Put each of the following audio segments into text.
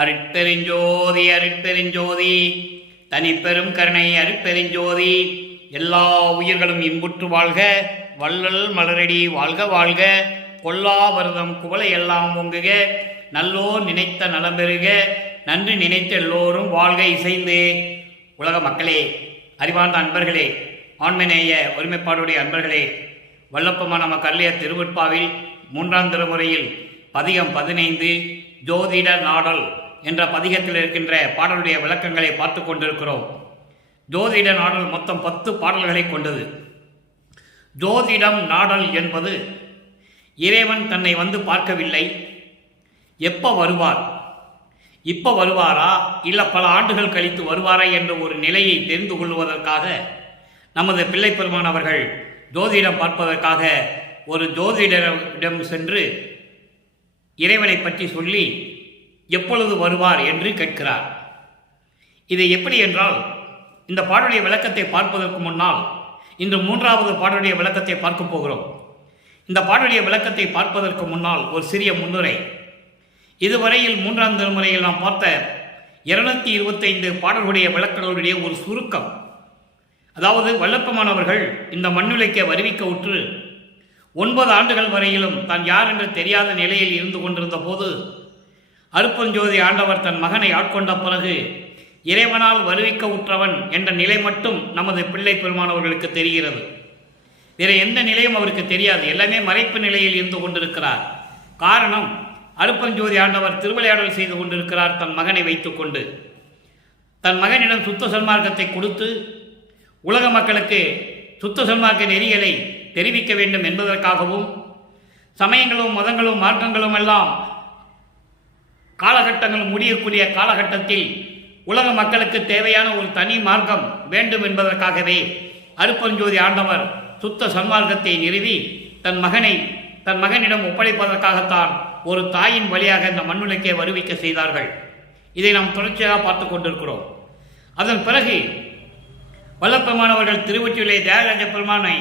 அருட்பெருஞ்சோதி அருட்பெருஞ்சோதி தனிப்பெரும் கருணை அருட்பெருஞ்சோதி. எல்லா உயிர்களும் இன்புற்று வாழ்க, வள்ளல் மலரடி வாழ்க வாழ்க. கொல்லா வருதம் குவளை எல்லாம் ஓங்குக, நல்லோர் நினைத்த நலம் பெறுக. நன்றி நினைத்த எல்லோரும் வாழ்க இசைந்து. உலக மக்களே, அறிவார்ந்த அன்பர்களே, ஆண்மநேய ஒருமைப்பாடுடைய அன்பர்களே, வல்லப்பமான நமக்கு அருளிய திருவெட்பாவில் 3ஆம் திருமுறையில் பதிகம் 15 ஜோதிட நாடல் என்ற பதிகத்தில் இருக்கின்ற பாடலுடைய விளக்கங்களை பார்த்து கொண்டிருக்கிறோம். ஜோதிட நாடல் மொத்தம் 10 பாடல்களை கொண்டது. ஜோதிடம் நாடல் என்பது இறைவன் தன்னை வந்து பார்க்கவில்லை, எப்போ வருவார், இப்போ வருவாரா இல்லை பல ஆண்டுகள் கழித்து வருவாரா என்ற ஒரு நிலையை தெரிந்து கொள்வதற்காக நமது பிள்ளை பெருமானவர்கள் ஜோதிடம் பார்ப்பதற்காக ஒரு ஜோதிடரிடம் சென்று இறைவனை பற்றி சொல்லி எப்பொழுது வருவார் என்று கேட்கிறார். இது எப்படி என்றால், இந்த பாடலுடைய விளக்கத்தை பார்ப்பதற்கு முன்னால் இன்று 3வது பாடலுடைய விளக்கத்தை பார்க்க போகிறோம். இந்த பாடலுடைய விளக்கத்தை பார்ப்பதற்கு முன்னால் ஒரு சிறிய முன்னுரை. இதுவரையில் 3ஆம் திருமுறையில் நாம் பார்த்த 225 பாடல்களுடைய விளக்கங்களுடைய ஒரு சுருக்கம். அதாவது வல்லப்பமானவர்கள் இந்த மண்ணுலைக்கு வருவிக்க உற்று 9 ஆண்டுகள் வரையிலும் தான் யார் என்று தெரியாத நிலையில் இருந்து கொண்டிருந்த போது அருட்பெருஞ்சோதி ஆண்டவர் தன் மகனை ஆட்கொண்ட பிறகு இறைவனால் வருவிக்க உற்றவன் என்ற நிலை மட்டும் நமது பிள்ளை பெருமானவர்களுக்கு தெரிகிறது. வேறு எந்த நிலையும் அவருக்கு தெரியாது. எல்லாமே மறைப்பு நிலையில் இருந்து கொண்டிருக்கிறார். காரணம், அருட்பெருஞ்சோதி ஆண்டவர் திருவிளையாடல் செய்து கொண்டிருக்கிறார் தன் மகனை வைத்துக்கொண்டு. தன் மகனிடம் சுத்த சன்மார்க்கத்தை கொடுத்து உலக மக்களுக்கு சுத்த சன்மார்க்க நெறிகளை தெரிவிக்க வேண்டும் என்பதற்காகவும், சமயங்களும் மதங்களும் மார்க்கங்களும் எல்லாம் காலகட்டங்கள் முடியக்கூடிய காலகட்டத்தில் உலக மக்களுக்கு தேவையான ஒரு தனி மார்க்கம் வேண்டும் என்பதற்காகவே அருட்பெருஞ்சோதி ஆண்டவர் சுத்த சன்மார்க்கத்தை நிறுவி தன் மகனிடம் ஒப்படைப்பதற்காகத்தான் ஒரு தாயின் வழியாக இந்த மண்ணுலக்கே வருவிக்க செய்தார்கள். இதை நாம் தொடர்ச்சியாக பார்த்து கொண்டிருக்கிறோம். அதன் பிறகு வல்லப்பெருமானவர்கள் திருவொற்றியூரிலே தியாகராஜ பெருமானை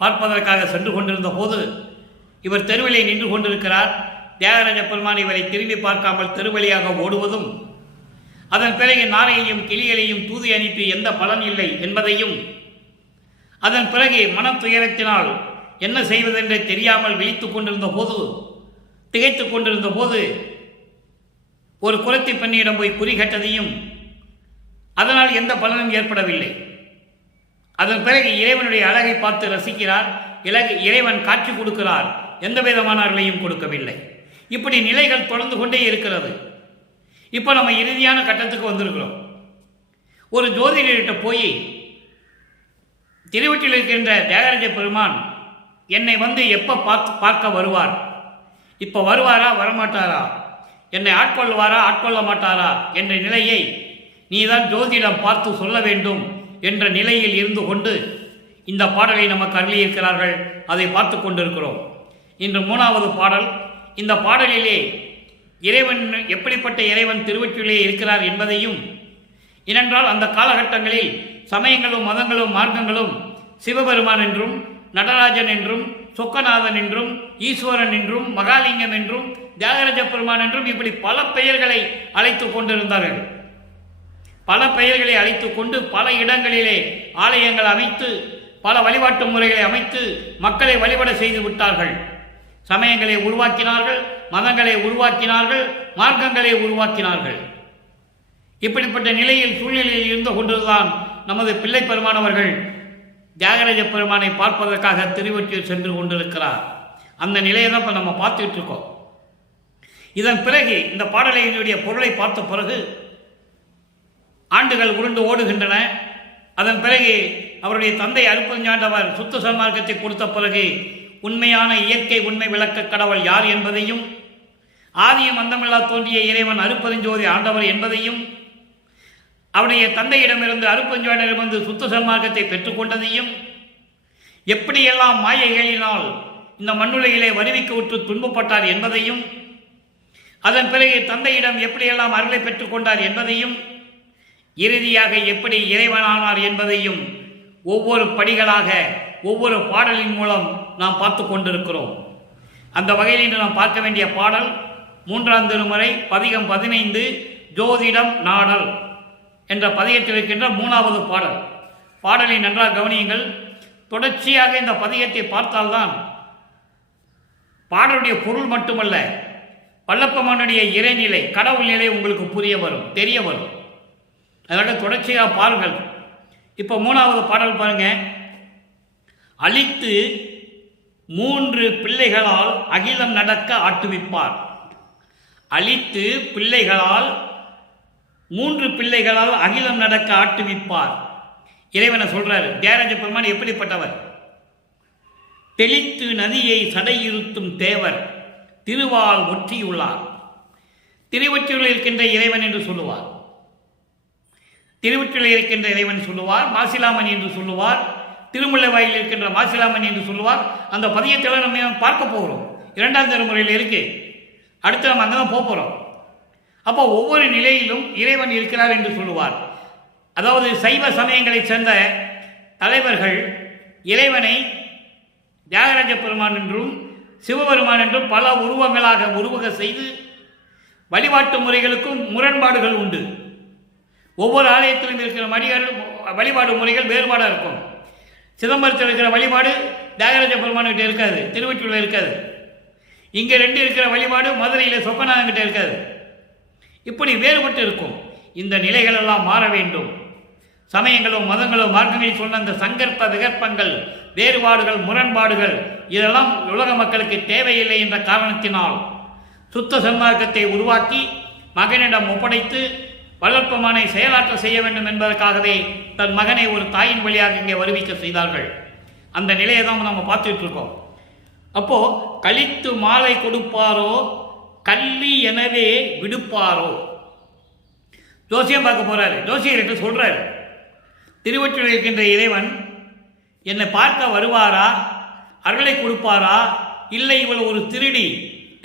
பார்ப்பதற்காக சென்று கொண்டிருந்த போது இவர் தெருவிலே நின்று கொண்டிருக்கிறார். தியாகராஜ பெருமான் இவரை திரும்பி பார்க்காமல் தெருவழியாக ஓடுவதும், அதன் பிறகு நாரையையும் கிளிகளையும் தூதி அனுப்பி எந்த பலன் இல்லை என்பதையும், அதன் பிறகு மன துயரத்தினால் என்ன செய்வதென்று தெரியாமல் விழித்துக் கொண்டிருந்த போது, திகைத்து கொண்டிருந்த போது ஒரு குலத்தி பெண்ணிடம் போய் குறி கட்டதையும், அதனால் எந்த பலனும் ஏற்படவில்லை. அதன் பிறகு இறைவனுடைய அழகை பார்த்து ரசிக்கிறார். இறைவன் காட்சி கொடுக்கிறார், எந்த விதமானவர்களையும் கொடுக்கவில்லை. இப்படி நிலைகள் தொடர்ந்து கொண்டே இருக்கிறது. இப்போ நம்ம இறுதியான கட்டத்துக்கு வந்திருக்கிறோம். ஒரு ஜோதிடர்கிட்ட போய், திருவொற்றியூரில் இருக்கின்ற தியாகராஜ பெருமான் என்னை வந்து எப்போ பார்க்க வருவார், இப்போ வருவாரா வரமாட்டாரா, என்னை ஆட்கொள்வாரா ஆட்கொள்ள மாட்டாரா என்ற நிலையை நீதான் ஜோதிடம் பார்த்து சொல்ல வேண்டும் என்ற நிலையில் இருந்து கொண்டு இந்த பாடலை நமக்கு அருளியிருக்கிறார்கள். அதை பார்த்து கொண்டிருக்கிறோம். இன்று 3வது பாடல். இந்த பாடலிலே இறைவன் எப்படிப்பட்ட இறைவன் திருவொற்றியூரிலே இருக்கிறார் என்பதையும், ஏனென்றால் அந்த காலகட்டங்களில் சமயங்களும் மதங்களும் மார்க்கங்களும் சிவபெருமான் என்றும், நடராஜன் என்றும், சொக்கநாதன் என்றும், ஈஸ்வரன் என்றும், மகாலிங்கம் என்றும், தியாகராஜ பெருமான் என்றும் இப்படி பல பெயர்களை அழைத்து கொண்டிருந்தார்கள். பல பெயர்களை அழைத்து கொண்டு பல இடங்களிலே ஆலயங்கள் அமைத்து பல வழிபாட்டு முறைகளை அமைத்து மக்களை வழிபட செய்து விட்டார்கள். சமயங்களை உருவாக்கினார்கள், மதங்களை உருவாக்கினார்கள், மார்க்கங்களை உருவாக்கினார்கள். இப்படிப்பட்ட நிலையில் சூழ்நிலையில் இருந்து கொண்டுதான் நமது பிள்ளை பெருமானவர்கள் தியாகராஜ பெருமானை பார்ப்பதற்காக திருவொற்றியூர் சென்று கொண்டிருக்கிறார். அந்த நிலையை தான் இப்போ நம்ம பார்த்துக்கிட்டு இருக்கோம். இதன் பிறகு இந்த பாடலினுடைய பொருளை பார்த்த பிறகு ஆண்டுகள் உருண்டு ஓடுகின்றன. அதன் பிறகு அவருடைய தந்தை அருட்பெருஞ்சாண்டவர் சுத்த சன்மார்க்கத்தை கொடுத்த பிறகு உண்மையான இயற்கை உண்மை விளக்க கடவுள் யார் என்பதையும், ஆதியும் அந்தமில்லா தோன்றிய இறைவன் அருட்பெருஞ்சோதி ஆண்டவர் என்பதையும், அவருடைய தந்தையிடமிருந்து அருட்பெருஞ்சாண்டரிடமிருந்து சுத்த சன்மார்க்கத்தை பெற்றுக்கொண்டதையும், எப்படியெல்லாம் மாயைகளினால் இந்த மண்ணுலகிலே வருவிக்க உற்று துன்பப்பட்டார் என்பதையும், அதன் பிறகு தந்தையிடம் எப்படியெல்லாம் அருளை பெற்றுக்கொண்டார் என்பதையும், இறுதியாக எப்படி இறைவனானார் என்பதையும் ஒவ்வொரு படிகளாக ஒவ்வொரு பாடலின் மூலம் நாம் பார்த்து கொண்டிருக்கிறோம். அந்த வகையில் இன்று நாம் பார்க்க வேண்டிய பாடல் 3ஆம் திருமுறை பதிகம் 15 ஜோதிடம் நாடல் என்ற பதியத்தில் இருக்கின்ற 3வது பாடல். பாடலை நன்றாக கவனியுங்கள். தொடர்ச்சியாக இந்த பதியத்தை பார்த்தால்தான் பாடலுடைய பொருள் மட்டுமல்ல, வல்லப்பமானுடைய இறைநிலை, கடவுள் நிலை உங்களுக்கு புரிய வரும், தெரிய வரும். அதனால தொடர்ச்சியாக பாருங்கள். இப்போ 3வது பாடல் பாருங்க. அழித்து 3 பிள்ளைகளால் அகிலம் நடக்க ஆட்டுவிப்பார். அழித்து பிள்ளைகளால் 3 பிள்ளைகளால் அகிலம் நடக்க ஆட்டுவிப்பார். இறைவனை சொல்றாரு. தியாகராஜ பெருமான் எப்படிப்பட்டவர்? தெளித்து நதியை சடையிருத்தும் தேவர் திருவால் ஒற்றியுள்ளார். திருவொற்றியில் இருக்கின்ற இறைவன் என்று சொல்லுவார், திருவொற்றியில் இருக்கின்ற இறைவன் சொல்லுவார், மாசிலாமணி என்று சொல்லுவார், திருமுல்லை வாயில் இருக்கின்ற மாசிலாமணி என்று சொல்லுவார். அந்த பதியத்தில் நம்ம பார்க்க போகிறோம். 2ஆம் திருமுறையில் இருக்கு. அடுத்து நம்ம அங்கே தான் போகிறோம். அப்போ ஒவ்வொரு நிலையிலும் இறைவன் இருக்கிறார் என்று சொல்லுவார். அதாவது சைவ சமயங்களைச் சேர்ந்த தலைவர்கள் இறைவனை தியாகராஜ பெருமான் என்றும் சிவபெருமான் என்றும் பல உருவங்களாக உருவக செய்து வழிபாட்டு முறைகளுக்கும் முரண்பாடுகள் உண்டு. ஒவ்வொரு ஆலயத்திலும் இருக்கிற வழிபாடு முறைகள் வேறுபாடாக இருக்கும். சிதம்பரத்தில் இருக்கிற வழிபாடு தியாகராஜ பெருமான்கிட்ட இருக்காது, திருவொற்றியூரில் இருக்காது. இங்கே 2 இருக்கிற வழிபாடு மதுரையில் சொப்பநாதங்கிட்ட இருக்காது. இப்படி வேறுபட்டு இருக்கும். இந்த நிலைகள் எல்லாம் மாற வேண்டும். சமயங்களும் மதங்களும் மார்க்கங்களில் சொன்ன அந்த சங்கற்ப விகற்பங்கள், வேறுபாடுகள், முரண்பாடுகள் இதெல்லாம் உலக மக்களுக்கு தேவையில்லை என்ற காரணத்தினால் சுத்த சன்மார்க்கத்தை உருவாக்கி மகனிடம் ஒப்படைத்து வல்லற்பமானை செயலாற்ற செய்ய வேண்டும் என்பதற்காகவே தன் மகனை ஒரு தாயின் வழியாக இங்கே வருவிக்க செய்தார்கள். அந்த நிலையை தான் நம்ம பார்த்துட்டு இருக்கோம். அப்போ கழித்து மாலை கொடுப்பாரோ கள்ளி எனவே விடுப்பாரோ. ஜோசியம் பார்க்க போறாரு. ஜோசியர்கிட்ட சொல்றாரு, திருவொற்றியூரில் இருக்கின்ற இறைவன் என்னை பார்க்க வருவாரா, அருளை கொடுப்பாரா, இல்லை இவள் ஒரு திருடி,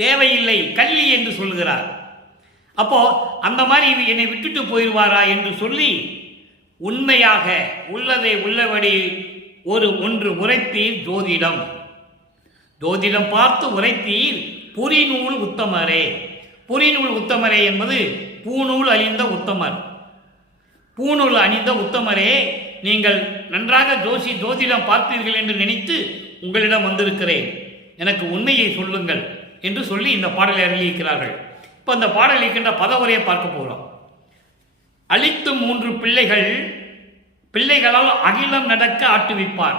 தேவையில்லை, கள்ளி என்று சொல்கிறார். அப்போ அந்த மாதிரி என்னை விட்டுட்டு போயிடுவாரா என்று சொல்லி உண்மையாக உள்ளதை உள்ளபடி ஒன்று உரைத்தீர் ஜோதிடம். ஜோதிடம் பார்த்து உரைத்தீர் புரிநூல் உத்தமரே. புரிநூல் உத்தமரே என்பது பூநூல் அணிந்த உத்தமர். பூநூல் அணிந்த உத்தமரே, நீங்கள் நன்றாக ஜோதிடம் பார்த்தீர்கள் என்று நினைத்து உங்களிடம் வந்திருக்கிறேன், எனக்கு உண்மையை சொல்லுங்கள் என்று சொல்லி இந்த பாடலை அருளியிருக்கிறார்கள். இப்போ அந்த பாடல் இருக்கின்ற பதவுரையை பார்க்க போகிறோம். அழித்து 3 பிள்ளைகளால் அகிலம் நடக்க ஆட்டுவிப்பார்.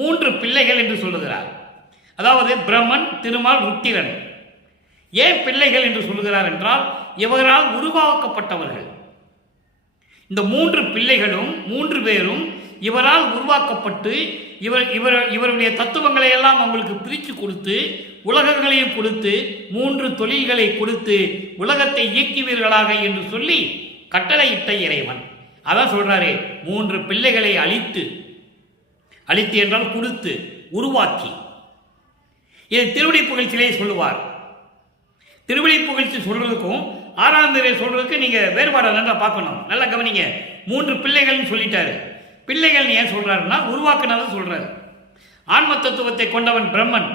3 பிள்ளைகள் என்று சொல்லுகிறார். அதாவது பிரம்மன், திருமால், ருத்திரன். ஏன் பிள்ளைகள் என்று சொல்லுகிறார் என்றால் இவரால் உருவாக்கப்பட்டவர்கள். இந்த 3 பிள்ளைகளும் 3 பேரும் இவரால் உருவாக்கப்பட்டு இவருடைய தத்துவங்களை எல்லாம் அவங்களுக்கு பிரித்து கொடுத்து உலகங்களையும் கொடுத்து 3 தொழில்களை கொடுத்து உலகத்தை இயக்குவீர்களாக என்று சொல்லி கட்டளையிட்ட இறைவன். அதான் சொல்றாரு, 3 பிள்ளைகளை அழித்து என்றால் கொடுத்து உருவாக்கி. இதை திருவிடை புகழ்ச்சியிலே சொல்லுவார். திருவிடை புகழ்ச்சி சொல்றதுக்கும் 6ஆம் திருவிழை சொல்றதுக்கு நீங்க வேறுபாடு நல்லா பார்க்கணும். நல்லா கவனிங்க. 3 பிள்ளைகள்னு சொல்லிட்டாரு. பிள்ளைகள் ஏன் சொல்றாருன்னா உருவாக்குனது சொல்றாரு. ஆன்ம தத்துவத்தை கொண்டவன் பிரம்மன்,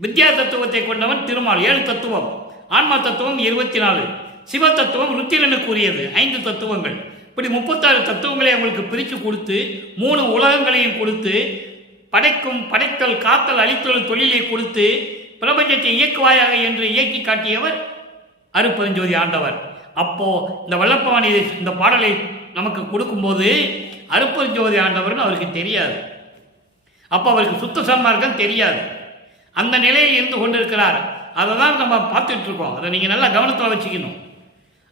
வித்யா தத்துவத்தை கொண்டவன் திருமால். 7 தத்துவம். ஆன்ம தத்துவம் 24, சிவ தத்துவம் ருத்திரனுக்கு உரியது 5 தத்துவங்கள். இப்படி 36 தத்துவங்களை அவங்களுக்கு பிரித்து கொடுத்து 3 உலகங்களையும் கொடுத்து படைத்தல், காத்தல், அழித்தல் தொழிலை கொடுத்து பிரபஞ்சத்தை இயக்குவாயாக என்று இயக்கி காட்டியவர் அருட்பெருஞ்சோதி ஆண்டவர். அப்போ இந்த வல்லப்பவாணி இந்த பாடலை நமக்கு கொடுக்கும்போது அருட்பெருஞ்சோதி ஆண்டவர்னு அவருக்கு தெரியாது. அப்போ அவருக்கு சுத்த சன்மார்க்கம் தெரியாது. அந்த நிலையில் இருந்து கொண்டிருக்கிறார். அதை தான் நம்ம பார்த்துட்டு இருக்கோம். அதை நீங்கள் நல்லா கவனத்தில் வச்சுக்கணும்.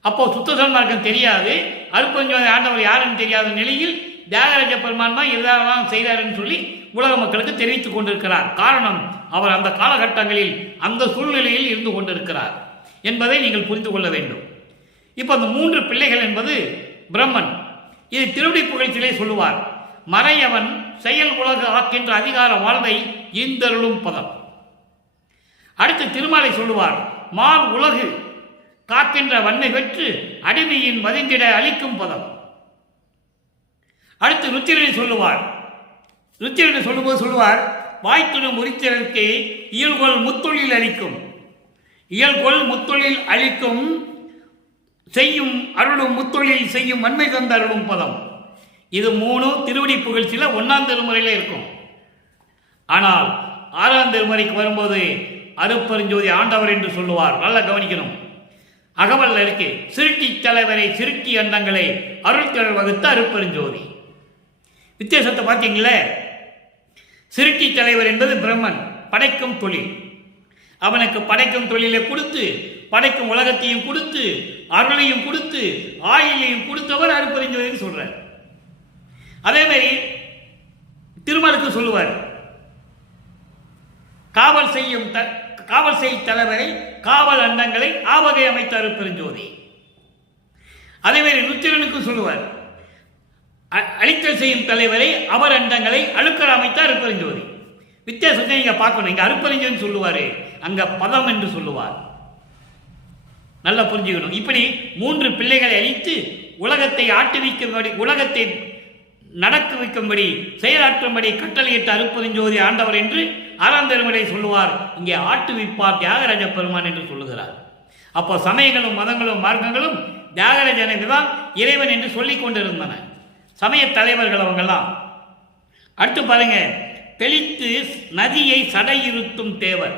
அப்போ சுத்த சன்மார்க்கம் தெரியாது, அருட்பெருஞ்சோதி ஆண்டவர் யாருன்னு தெரியாத நிலையில் தியாகராஜ பெருமான் தான் இதெல்லாம் செய்தாருன்னு சொல்லி உலக மக்களுக்கு தெரிவித்துக் கொண்டிருக்கிறார். காரணம், அவர் அந்த காலகட்டங்களில் அந்த சூழ்நிலையில் இருந்து கொண்டிருக்கிறார் என்பதை நீங்கள் புரிந்து கொள்ள வேண்டும். இப்போ அந்த 3 பிள்ளைகள் என்பது பிரம்மன். இதை திருவிடை புகழ்ச்சியிலே சொல்லுவார். மறையவன் செயல் உலக ஆக்கின்ற அதிகார வாழ்வை ஈந்தருளும் பதம். அடுத்து திருமாலை சொல்லுவார். மால் உலகு காக்கின்ற வன்மை பெற்று அடிமையின் மதிந்திட அளிக்கும் பதம். அடுத்து ருத்திரனை சொல்லுவார். ருத்திரனை சொல்லும்போது சொல்லுவார், வாய்த்துணும் உரித்திரனுக்கு இயல்கொள் முத்தொழில் அளிக்கும். இயல்கொள் முத்தொழில் அளிக்கும் செய்யும் அருளும் முத்தொழில் செய்யும் வன்மை தந்த அருளும் பதம். இது 3 திருவடி புகழ்ச்சியில் 1ஆம் திருமுறையில் இருக்கும். ஆனால் 6ஆம் திருமுறைக்கு வரும்போது அருட்பெருஞ்சோதி ஆண்டவர் என்று சொல்லுவார். நல்லா கவனிக்கணும். அகவல்ல இருக்கு, சிருட்டி தலைவரை சிருட்டி அண்டங்களை அருட்கடல் வகுத்த அருட்பெருஞ்சோதி. வித்தியாசத்தை பார்த்தீங்களே. சிருட்டி தலைவர் என்பது பிரம்மன், படைக்கும் தொழில். அவனுக்கு படைக்கும் தொழிலை கொடுத்து, படைக்கும் உலகத்தையும் கொடுத்து, அருளையும் கொடுத்து, ஆயிலையும் கொடுத்தவர் அருட்பெருஞ்சோதின்னு சொல்றார். அதே மாதிரி திருமலுக்கு சொல்லுவார், காவல் செய் தலைவரை காவல் அண்டங்களை ஆவகை அமைத்த அருட்பெருஞ்சோதி. அதே மாதிரி ருத்திரனுக்கு சொல்லுவார், அழித்தல் செய்யும் தலைவரை அவர் அண்டங்களை அழுக்கற அமைத்த அருட்பெருஞ்சோதி. வித்தியாசத்தை நீங்க பார்க்கணும். இங்க அருட்பெருஞ்சோதி சொல்லுவாரு, அங்க பதம் என்று சொல்லுவார். நல்லா புரிஞ்சுக்கணும். இப்படி 3 பிள்ளைகளை அழித்து உலகத்தை ஆட்டுவிக்கும்படி, உலகத்தை நடக்க வைக்கும்படி, செயலாற்றும்படி கட்டளையிட்ட அருட்பெருஞ்சோதி ஆண்டவர் என்று 6ஆம் திருமுறை சொல்லுவார். இங்கே ஆட்டுவிப்பார் தியாகராஜ பெருமான் என்று சொல்லுகிறார். அப்போ சமயங்களும் மதங்களும் மார்க்கங்களும் தியாகராஜனை தான் இறைவன் என்று சொல்லிக் கொண்டிருந்தன சமய தலைவர்கள் அவங்கெல்லாம். அடுத்து பாருங்க, தெளித்து நதியை சடையிருத்தும் தேவர்.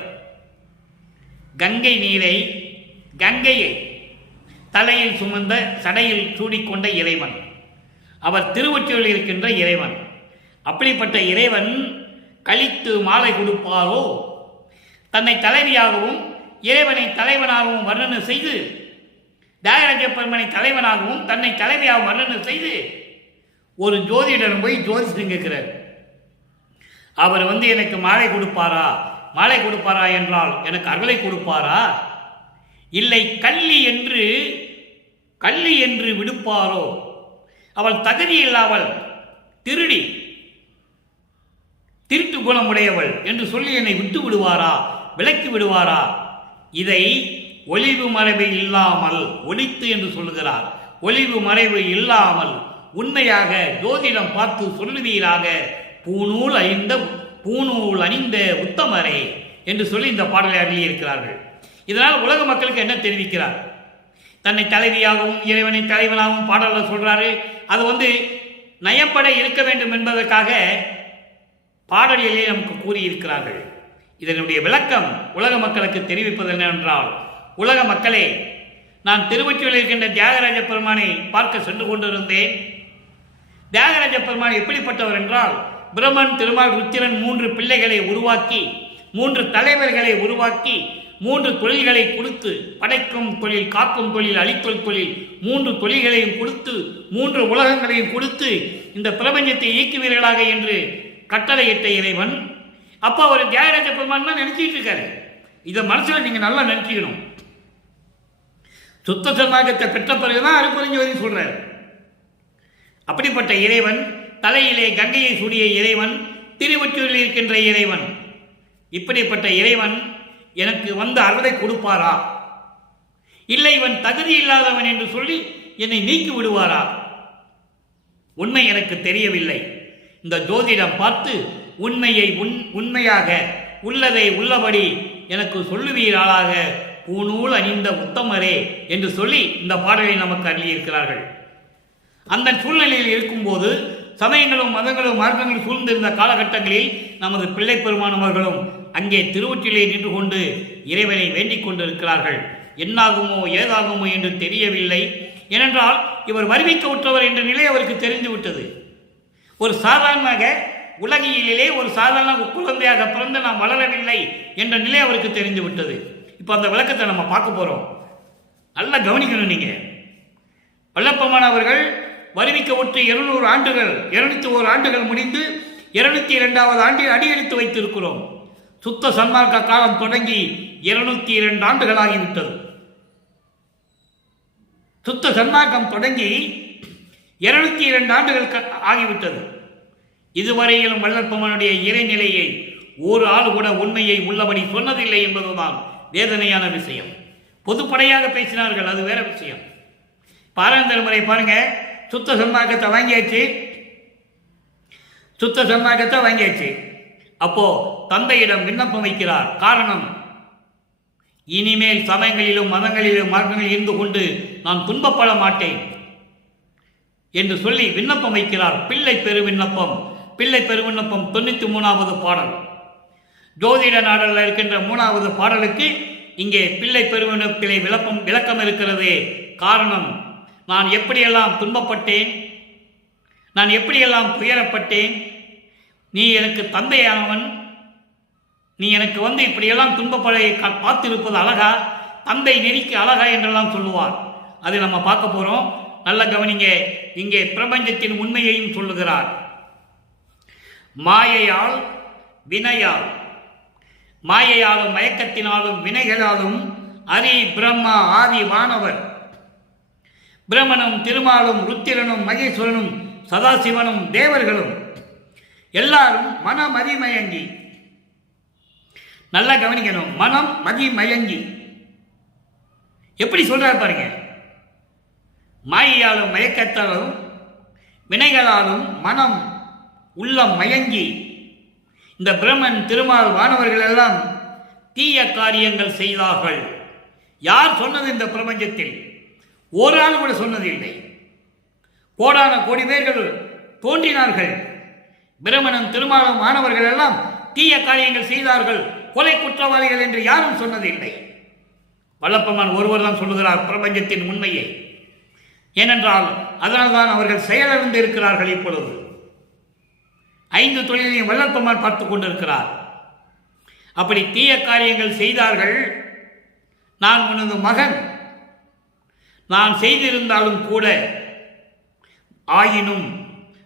கங்கையை தலையில் சுமந்த சடையில் சூடிக்கொண்ட இறைவன் அவர் திருவொற்றியில் இருக்கின்ற இறைவன். அப்படிப்பட்ட இறைவன் கழித்து மாலை கொடுப்பாரோ, தன்னை தலைவியாகவும் இறைவனை தலைவனாகவும் வர்ணனை செய்து, தியாகராஜ பெருமனை தலைவனாகவும் தன்னை தலைவியாகவும் வர்ணனை செய்து ஒரு ஜோதிடரும் போய் ஜோதிடம் கேட்கிறார். அவர் எனக்கு மாலை கொடுப்பாரா? மாலை கொடுப்பாரா என்றால் எனக்கு அருளை கொடுப்பாரா? இல்லை கள்ளி என்று விடுப்பாரோ? அவள் தகுதி இல்லாமல் திருட்டு குணமுடையவள் என்று சொல்லி என்னை விட்டு விடுவாரா, விலக்கி விடுவாரா? இதை ஒளிவு மறைவு இல்லாமல், ஒளித்து என்று சொல்லுகிறார், ஒளிவு மறைவு இல்லாமல் உண்மையாக ஜோதிடம் பார்த்து சொல்லுவீராக, பூநூல் அணிந்த உத்தமரே என்று சொல்லி இந்த பாடலை அருளியிருக்கிறார்கள். இதனால் உலக மக்களுக்கு என்ன தெரிவிக்கிறார்? தன்னை தலைவியாகவும் இறைவனை தலைவனாகவும் பாடல்கள் சொல்றாரு. அது நயப்பட இருக்க வேண்டும் என்பதற்காக பாடலிலே நமக்கு கூறியிருக்கிறார்கள். இதனுடைய விளக்கம் உலக மக்களுக்கு தெரிவிப்பது என்னவென்றால், உலக மக்களே, நான் திருவொற்றியில் இருக்கின்ற தியாகராஜ பெருமானை பார்க்க சென்று கொண்டிருந்தேன். தியாகராஜ பெருமான் எப்படிப்பட்டவர் என்றால், பிரம்மன், திருமால், ருத்திரன் 3 பிள்ளைகளை உருவாக்கி, 3 தலைவர்களை உருவாக்கி, 3 தொழில்களை கொடுத்து, படைக்கும் தொழில், காக்கும் தொழில், அழித்தல் தொழில், 3 தொழில்களையும் கொடுத்து, 3 உலகங்களையும் கொடுத்து இந்த பிரபஞ்சத்தை இயக்குவீர்களாக என்று கட்டளையிட்ட இறைவன். அப்போ அவர் தியாகராஜ பெருமான் தான் நினைச்சிட்டு இருக்காரு. இதை மனசில் நீங்க நல்லா நினைச்சுக்கணும். சுத்த சன்மார்க்கத்தை பெற்ற பிறகுதான் அருட்பெருஞ்சோதி சொல்றாரு. அப்படிப்பட்ட இறைவன், தலையிலே கங்கையை சூடிய இறைவன், திருவொற்றியூரில் இருக்கின்ற இறைவன். இப்படிப்பட்ட இறைவன் எனக்கு அருளை கொடுப்பாரா? இல்லை இவன் தகுதி இல்லாதவன் என்று சொல்லி என்னை நீக்கி விடுவாரா? உண்மை எனக்கு தெரியவில்லை. இந்த ஜோதிடம் பார்த்து உண்மையை உண்மையாக, உள்ளதை உள்ளபடி எனக்கு சொல்லுவீராளாக, பூநூல் அணிந்த உத்தமரே என்று சொல்லி இந்த பாடலை நமக்கு அருளியிருக்கிறார்கள். அந்த சூழ்நிலையில் இருக்கும்போது சமயங்களும் மதங்களும் மார்க்கங்களும் சூழ்ந்திருந்த காலகட்டங்களில் நமது பிள்ளை பெருமானவர்களும் அங்கே திருவொற்றிலே நின்று கொண்டு இறைவனை வேண்டிக் கொண்டிருக்கிறார்கள். என்னாகுமோ ஏதாகுமோ என்று தெரியவில்லை. ஏனென்றால் இவர் வருவிக்க உற்றவர் என்ற நிலை அவருக்கு தெரிந்துவிட்டது. ஒரு சாதாரணமாக உலகியலிலே ஒரு சாதாரண குழந்தையாக பிறந்து நாம் வளரவில்லை என்ற நிலை அவருக்கு தெரிந்துவிட்டது. இப்போ அந்த விளக்கத்தை நம்ம பார்க்க போறோம். நல்லா கவனிக்கணும். நீங்க வல்லப்பெருமான் அவர்கள் வருவிக்க உற்று 201 ஆண்டுகள் முடிந்து 202வது ஆண்டில் அடியெடுத்து வைத்திருக்கிறோம். சுத்த சன்மார்க்க காலம் தொடங்கி 202 ஆண்டுகளாகிவிட்டது. சுத்த சன்மார்க்கம் தொடங்கி 202 ஆண்டுகள் ஆகிவிட்டது. இதுவரையிலும் வல்லப்பெருமானுடைய இறைநிலையை ஒரு ஆள் கூட உண்மையை உள்ளபடி சொன்னதில்லை என்பதுதான் வேதனையான விஷயம். பொதுப்படையாக பேசினார்கள், அது வேற விஷயம். பாரம்பரிய பாருங்க, சுத்த சன்மார்க்கத்தை வாங்கியாச்சு. அப்போ தந்தையிடம் விண்ணப்பம் வைக்கிறார். காரணம், இனிமேல் சமயங்களிலும் மதங்களிலும் மார்க்கங்களில் இருந்து கொண்டு நான் துன்பப்பட மாட்டேன் என்று சொல்லி விண்ணப்பம் வைக்கிறார். பிள்ளை பெரு விண்ணப்பம். பிள்ளை பெரு விண்ணப்பம் 93வது பாடல். ஜோதிட நாடலில் இருக்கின்ற 3வது பாடலுக்கு இங்கே பிள்ளை பெருவினப்பிள்ளை விளக்கம் இருக்கிறது. காரணம், நான் எப்படியெல்லாம் துன்பப்பட்டேன், நான் எப்படியெல்லாம் துயரப்பட்டேன், நீ எனக்கு தந்தையானவன், நீ எனக்கு இப்படியெல்லாம் துன்பப்பட பார்த்திருப்பது அழகா, தந்தை நெறிக்கு அழகா என்றெல்லாம் சொல்லுவார். அதை நம்ம பார்க்க போகிறோம். நல்ல கவனிங்க. இங்கே பிரபஞ்சத்தின் உண்மையையும் சொல்லுகிறார். மாயையால் வினையால், மாயையாலும் மயக்கத்தினாலும் வினைகளாலும் அரி பிரம்மா ஆதி வானவர், பிரம்மனும் திருமாலும் ருத்திரனும் மகேஸ்வரனும் சதாசிவனும் தேவர்களும் எல்லாரும் மனமதிமயங்கி. நல்லா கவனிக்கணும். மனம் மதிமயங்கி. எப்படி சொல்றாரு பாருங்க. மாயையாலும் மயக்கத்தாலும் வினைகளாலும் மனம் உள்ளம் மயங்கி இந்த பிரம்மன் திருமால் வானவர்கள் எல்லாம் தீய காரியங்கள் செய்தார்கள். யார் சொன்னது? இந்த பிரபஞ்சத்தில் ஒரு ஆள் கூட சொன்னதில்லை. கோடான கோடி பேர்கள் தோன்றினார்கள். பிரம்மனும் திருமாலும் வானவர்கள் எல்லாம் தீய காரியங்கள் செய்தார்கள், கொலை குற்றவாளிகள் என்று யாரும் சொன்னதில்லை. வல்லப்பமான் ஒருவர் தான் சொல்லுகிறார் பிரபஞ்சத்தின் உண்மையை. ஏனென்றால் அதனால்தான் அவர்கள் செயலிழந்து இருக்கிறார்கள். இப்பொழுது 5 தொழிலையும் வல்லப்பமான் பார்த்து கொண்டிருக்கிறார். அப்படி தீய காரியங்கள் செய்தார்கள். நான் உனது மகன், நான் செய்திருந்தாலும் கூட, ஆயினும்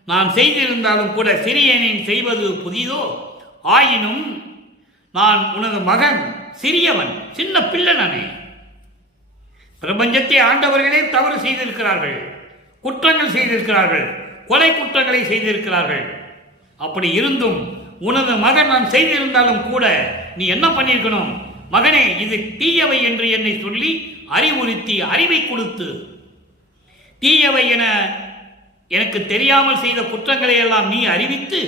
நான் செய்திருந்தாலும் கூட சிறியனின் செய்வது புதிதோ, ஆயினும் நான் உனது மகன், சிறியவன், சின்ன பிள்ளை நானே. பிரபஞ்சத்தை ஆண்டவர்களே தவறு செய்திருக்கிறார்கள், குற்றங்கள் செய்திருக்கிறார்கள், கொலை குற்றங்களை செய்திருக்கிறார்கள். அப்படி இருந்தும் உனது மகன் நான் செய்திருந்தாலும் கூட நீ என்ன பண்ணியிருக்கணும்? மகனே, இது தீயவை என்று என்னை சொல்லி அறிவுறுத்தி அறிவை கொடுத்து, தீயவை என எனக்கு தெரியாமல் செய்த குற்றங்களை எல்லாம் நீ அறிவித்து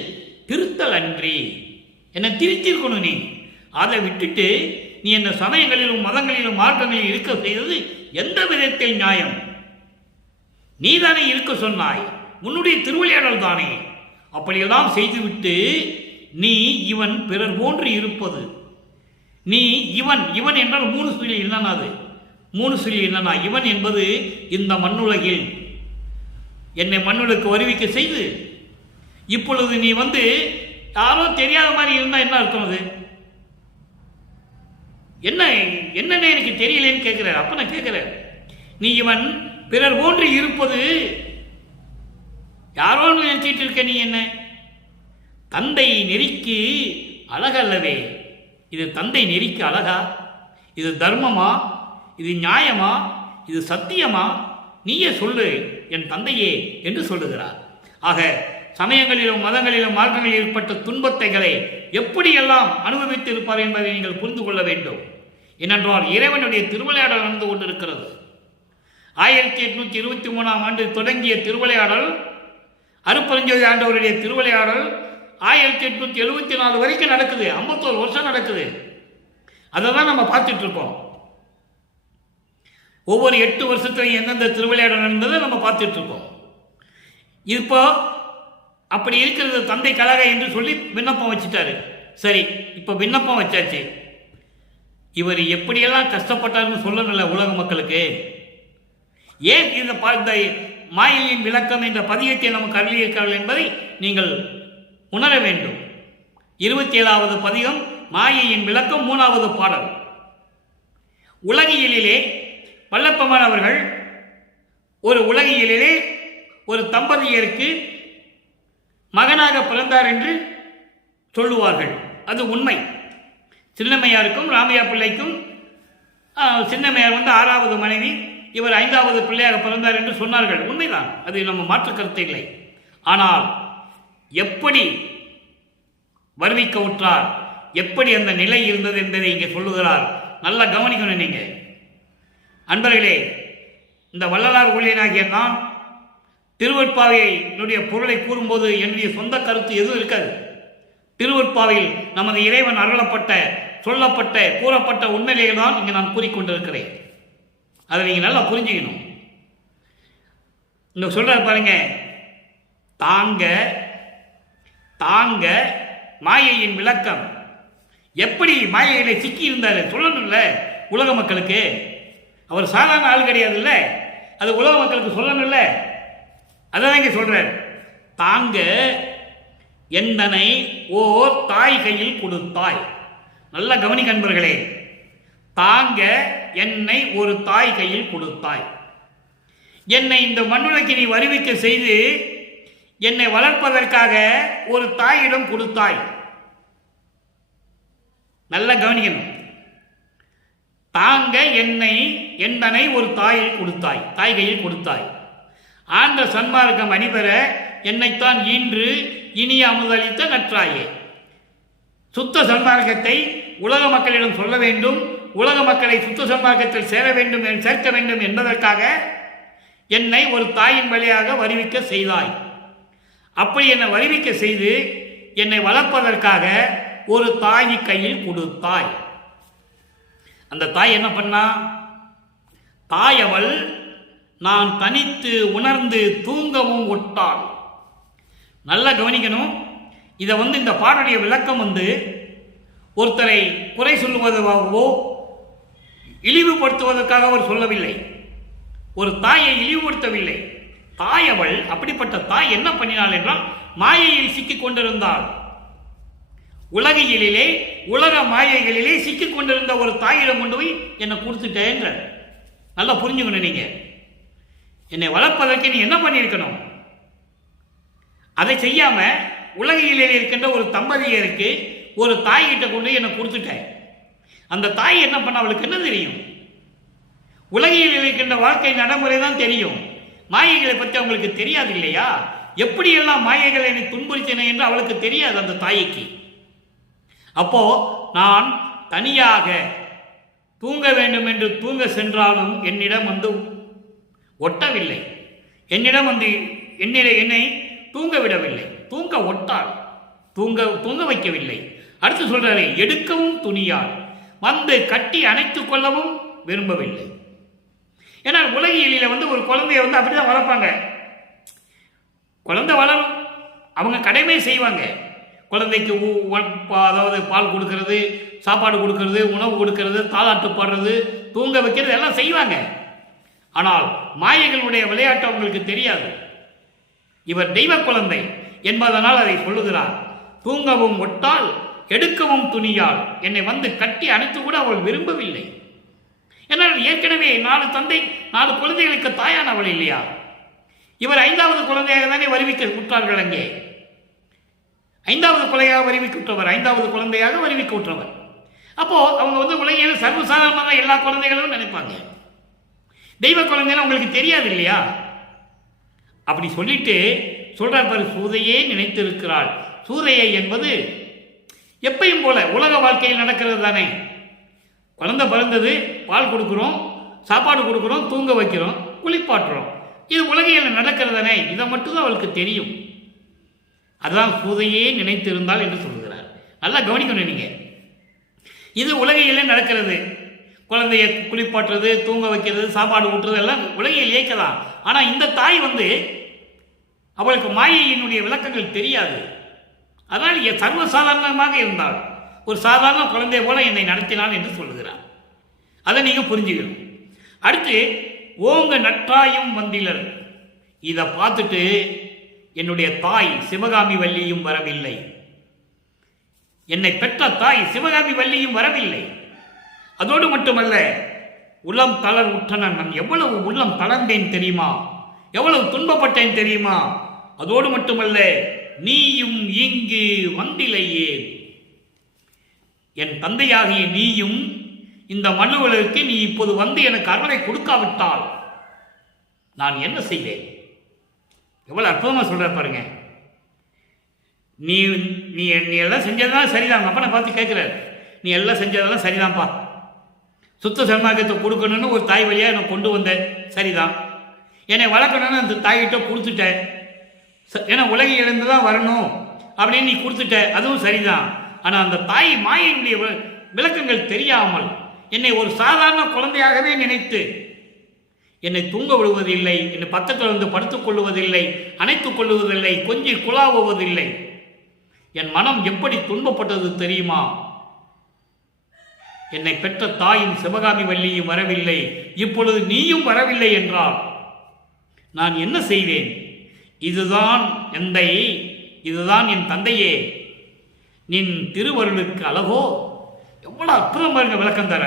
திருத்தல் அன்றி என்னை திருத்திருக்கணும். நீ அதை விட்டுட்டு நீ என்ன சமயங்களிலும் மதங்களிலும் மார்க்கங்களிலும் இருக்க செய்தது எந்த விதத்தில் நியாயம்? நீதானே இருக்க சொன்னாய், உன்னுடைய திருவிளையாடல் தானே. அப்படியெல்லாம் செய்துவிட்டு நீ இவன் பிறர் போன்று இருப்பது, நீ இவன், இவன் என்றால் 3 சொல்லி என்னன்னா, அது 3 சொல்லி என்னன்னா, இவன் என்பது இந்த மண்ணுலகில் என்னை மண்ணுலக்கு வருவிக்க செய்து இப்பொழுது நீ யாரோ தெரியாத மாதிரி இருந்தா என்ன அர்த்தம்? அது என்னன்னு எனக்கு தெரியலேன்னு கேட்கிறார். அப்ப நான் கேட்கிறேன், நீ இவன் பிறர் போன்று இருப்பது யாரோன்னு நினைச்சிட்டு இருக்க? நீ என்ன தந்தை நெறிக்கு அழகல்லவே? இது தந்தை நெறிக்கு அழகா? இது தர்மமா? இது நியாயமா? இது சத்தியமா? நீயே சொல்லு என் தந்தையே என்று சொல்லுகிறார். ஆக சமயங்களிலும் மதங்களிலும் மார்க்கங்களில் ஏற்பட்ட துன்பத்தைகளை எப்படியெல்லாம் அனுபவித்து இருப்பார் என்பதை நீங்கள் புரிந்து கொள்ள வேண்டும். ஏனென்றால் இறைவனுடைய திருவிளையாடல் நடந்து கொண்டிருக்கிறது. 1823ஆம் ஆண்டு தொடங்கிய திருவிளையாடல், அருப்பரஞ்சோதி ஆண்டவருடைய திருவிளையாடல் 1874 வரைக்கும் நடக்குது. 51 வருஷம் நடக்குது. அதை தான் நம்ம பார்த்துட்டு இருக்கோம். ஒவ்வொரு 8 வருஷத்துலையும் எந்தெந்த திருவிளையாடல் நடந்ததை நம்ம பார்த்துட்டு இருக்கோம். இப்போ அப்படி இருக்கிறது தந்தை கழக என்று சொல்லி விண்ணப்பம் வச்சுட்டாரு. சரி, இப்போ விண்ணப்பம் வச்சாச்சு. இவர் எப்படியெல்லாம் கஷ்டப்பட்டாருன்னு சொல்லணும்ல உலக மக்களுக்கு. ஏன் இந்த மாயையின் விளக்கம் என்ற பதியத்தை நமக்கு அருளியிருக்கிறார்கள் என்பதை நீங்கள் உணர வேண்டும். 27வது பதிகம் மாயையின் விளக்கம் 3வது பாடல். உலகியலிலே வல்லப்பமான் அவர்கள் ஒரு உலகியலிலே ஒரு தம்பதியருக்கு மகனாக பிறந்தார் என்று சொல்லுவார்கள். அது உண்மை. சின்னம்மையாருக்கும் ராமையா பிள்ளைக்கும் சின்னம்மையார் 6வது மனைவி, இவர் 5வது பிள்ளையாக பிறந்தார் என்று சொன்னார்கள். உண்மைதான், அது நம்ம மாற்று கருத்து இல்லை. ஆனால் எப்படி வருவிக்க உற்றார், எப்படி அந்த நிலை இருந்தது என்பதை இங்கே சொல்லுகிறார். நல்லா கவனிக்கணும் நீங்க அன்பர்களே. இந்த வள்ளலார் ஊழியனாகிய நான் திருவற்பாவையினுடைய பொருளை கூறும்போது என்னுடைய சொந்த கருத்து எதுவும் இருக்காது. திருவற்பாவையில் நமது இறைவன் அருளப்பட்ட சொல்லப்பட்ட கூறப்பட்ட உண்மையிலே தான் இங்கே நான் கூறிக்கொண்டிருக்கிறேன். அதை நீங்கள் நல்லா புரிஞ்சுக்கணும். இந்த சொல்கிறார் பாருங்க, தாங்க தாங்க மாயையின் விளக்கம். எப்படி மாயையில சிக்கி இருந்தார் சொல்லணும்ல உலக மக்களுக்கு. அவர் சாதாரண ஆள் கிடையாதுல்ல, அது உலக மக்களுக்கு சொல்லணும்ல. அதான் இங்கே சொல்றார், தாங்க எந்தனை ஓர் தாய் கையில் கொடுத்தாய். நல்ல கவனி நண்பர்களே, தாங்க என்னை ஒரு தாய் கையில் கொடுத்தாய். என்னை இந்த மண்ணுலகில் நீ வருவிக்க செய்து என்னை வளர்ப்பதற்காக ஒரு தாயிடம் கொடுத்தாய். நல்ல கவனிக்கணும். தாங்க என்னை ஒரு தாயில் கொடுத்தாய், தாய் கையில் கொடுத்தாய். ஆண்ட சன்மார்க்கம் அணிபெற என்னைத்தான் ஈன்று இனிய அமுதளித்த நற்றாயே. சுத்த சன்மார்க்கத்தை உலக மக்களிடம் சொல்ல வேண்டும், உலக மக்களை சுத்த சன்மார்க்கத்தில் சேர்க்க வேண்டும் என்பதற்காக என்னை ஒரு தாயின் வழியாக வருவிக்க செய்தாய். அப்படி என்னை வருவிக்க செய்து என்னை வளர்ப்பதற்காக ஒரு தாய் கையில் கொடுத்தாய். அந்த தாய் என்ன பண்ணா? தாயவள் நான் தனித்து உணர்ந்து தூங்கவும் ஒட்டாள். நல்லா கவனிக்கணும். இதை இந்த பாடலுடைய விளக்கம் ஒருத்தரை குறை சொல்லுவதாகவோ இழிவுபடுத்துவதற்காக அவர் சொல்லவில்லை. ஒரு தாயை இழிவுபடுத்தவில்லை. தாயவள், அப்படிப்பட்ட தாய் என்ன பண்ணினாள் என்றால் மாயையில் சிக்கிக் கொண்டிருந்தாள். உலகியலிலே உலக மாயைகளிலே சிக்கிக் கொண்டிருந்த ஒரு தாயிடம் கொண்டு போய் என்னை கொடுத்துட்டேன்ற. நல்லா புரிஞ்சுக்கணும். நீங்க என்னை வளர்ப்பதற்கு நீ என்ன பண்ணியிருக்கணும்? அதை செய்யாம உலகிலே இருக்கின்ற ஒரு தம்பதியருக்கு ஒரு தாய்கிட்ட கொண்டு என்னை கொடுத்துட்டேன். அந்த தாய் என்ன பண்ண? அவளுக்கு என்ன தெரியும்? உலகில் இருக்கின்ற வாழ்க்கை நடைமுறை தான் தெரியும். மாயைகளை பற்றி அவங்களுக்கு தெரியாது இல்லையா? எப்படியெல்லாம் மாயைகளை என்னை துன்புறுத்தின என்று அவளுக்கு தெரியாது அந்த தாய்க்கு. அப்போ நான் தனியாக தூங்க வேண்டும் என்று தூங்க சென்றாலும் என்னிடம் ஒட்டவில்லை. என்னிடம் என்னை தூங்க விடவில்லை. தூங்க ஒட்டாள், தூங்க வைக்கவில்லை. அடுத்து சொல்றாரு, எடுக்கவும் துணியாள், கட்டி அணைத்துக் கொள்ளவும் விரும்பவில்லை. ஏன்னா உலகியலில் ஒரு குழந்தைய அப்படிதான் வளர்ப்பாங்க. குழந்தை வளரும், அவங்க கடமை செய்வாங்க. குழந்தைக்கு அதாவது பால் கொடுக்கறது, சாப்பாடு கொடுக்கறது, உணவு கொடுக்கறது, தாலாட்டு பாடுறது, தூங்க வைக்கிறது எல்லாம் செய்வாங்க. ஆனால் மாயைகளுடைய விளையாட்டு அவங்களுக்கு தெரியாது. இவர் தெய்வ குழந்தை என்பதனால் அதை சொல்லுகிறார். தூங்கவும் ஒட்டால், எடுக்கவும் துணியால், என்னை கட்டி அணைத்து கூட அவள் விரும்பவில்லை. ஏன்னால் ஏற்கனவே 4 குழந்தைகளுக்கு தாயானவள் இல்லையா? இவர் 5வது குழந்தையாக தானே வருவிக்க விட்டார்கள். அங்கே 5வது குழந்தையாக வருவிக்க விட்டவர். அப்போ அவங்க உலகில் சர்வசாதாரணமாக எல்லா குழந்தைகளும் நினைப்பாங்க. தெய்வ குழந்தைகள் உங்களுக்கு தெரியாது இல்லையா? அப்படி சொல்லிட்டு சொல்றார் பாரு, சூதையே நினைத்திருக்கிறாள். சூதையை என்பது எப்பையும் போல உலக வாழ்க்கையில் நடக்கிறது தானே. குழந்தை பிறந்தது, பால் கொடுக்குறோம், சாப்பாடு கொடுக்குறோம், தூங்க வைக்கிறோம், குளிப்பாட்டுறோம். இது உலகையில் நடக்கிறதானே. இதை மட்டும்தான் அவளுக்கு தெரியும். அதுதான் சூதையே நினைத்திருந்தாள் என்று சொல்கிறார். நல்லா கவனிக்கணும் நீங்க. இது உலகையிலே நடக்கிறது. குழந்தைய குளிப்பாட்டுறது, தூங்க வைக்கிறது, சாப்பாடு ஊட்டுறது எல்லாம் உலகில் இயக்கலாம். ஆனால் இந்த தாய் அவளுக்கு மாயையினுடைய விளக்கங்கள் தெரியாது. அதனால் சர்வசாதாரணமாக இருந்தாள். ஒரு சாதாரண குழந்தை போல என்னை நடத்தினான் என்று சொல்லுகிறார். அதை நீங்க புரிஞ்சுக்கணும். அடுத்து, ஓங்க நற்றாயும் வந்திலர். இதை பார்த்துட்டு என்னுடைய தாய் சிவகாமி வள்ளியும் வரவில்லை. என்னை பெற்ற தாய் சிவகாமி வள்ளியும் வரவில்லை. அதோடு மட்டுமல்ல, உளம் தளர் உற்றன. நான் எவ்வளவு உள்ளம் தளர்ந்தேன் தெரியுமா? எவ்வளவு துன்பப்பட்டேன் தெரியுமா? அதோடு மட்டுமல்ல, நீயும் இங்கு வந்திலையே. என் தந்தையாகிய நீயும் இந்த மண்ணுவலுக்கு நீ இப்போது எனக்கு அருளை கொடுக்காவிட்டால் நான் என்ன செய்வேன்? எவ்வளவு அற்புதமா சொல்ற பாருங்க. நீ நீ நீ எல்லாம் செஞ்சதெல்லாம் சரிதான். அப்பனை பார்த்து கேட்கிறார், நீ எல்லாம் செஞ்சதெல்லாம் சரிதான்ப்பா. சுத்த சன்மார்க்கத்தை கொடுக்கணும்னு ஒரு தாய் வழியாக என்னை கொண்டு வந்தேன், சரிதான். என்னை வளர்க்கணும்னு அந்த தாய்கிட்ட கொடுத்துட்டேன். ஏன்னா உலகில் இருந்து தான் வரணும் அப்படின்னு நீ கொடுத்துட்ட, அதுவும் சரிதான். ஆனால் அந்த தாய் மாயினுடைய விளக்கங்கள் தெரியாமல் என்னை ஒரு சாதாரண குழந்தையாகவே நினைத்து என்னை தூங்க விடுவதில்லை, என்னை பக்கத்தில் வந்து படுத்துக் கொள்வதில்லை, அணைத்துக் கொள்வதில்லை, கொஞ்சி குழாவுவதில்லை. என் மனம் எப்படி துன்பப்பட்டது தெரியுமா? என்னை பெற்ற தாயும் சிவகாமி வள்ளியும் வரவில்லை, இப்பொழுது நீயும் வரவில்லை என்றால் நான் என்ன செய்வேன்? இதுதான் என் தந்தையே, நின் திருவருளுக்கு அழகோ. எவ்வளவு அற்புதம் பாருங்க விளக்கம் தர.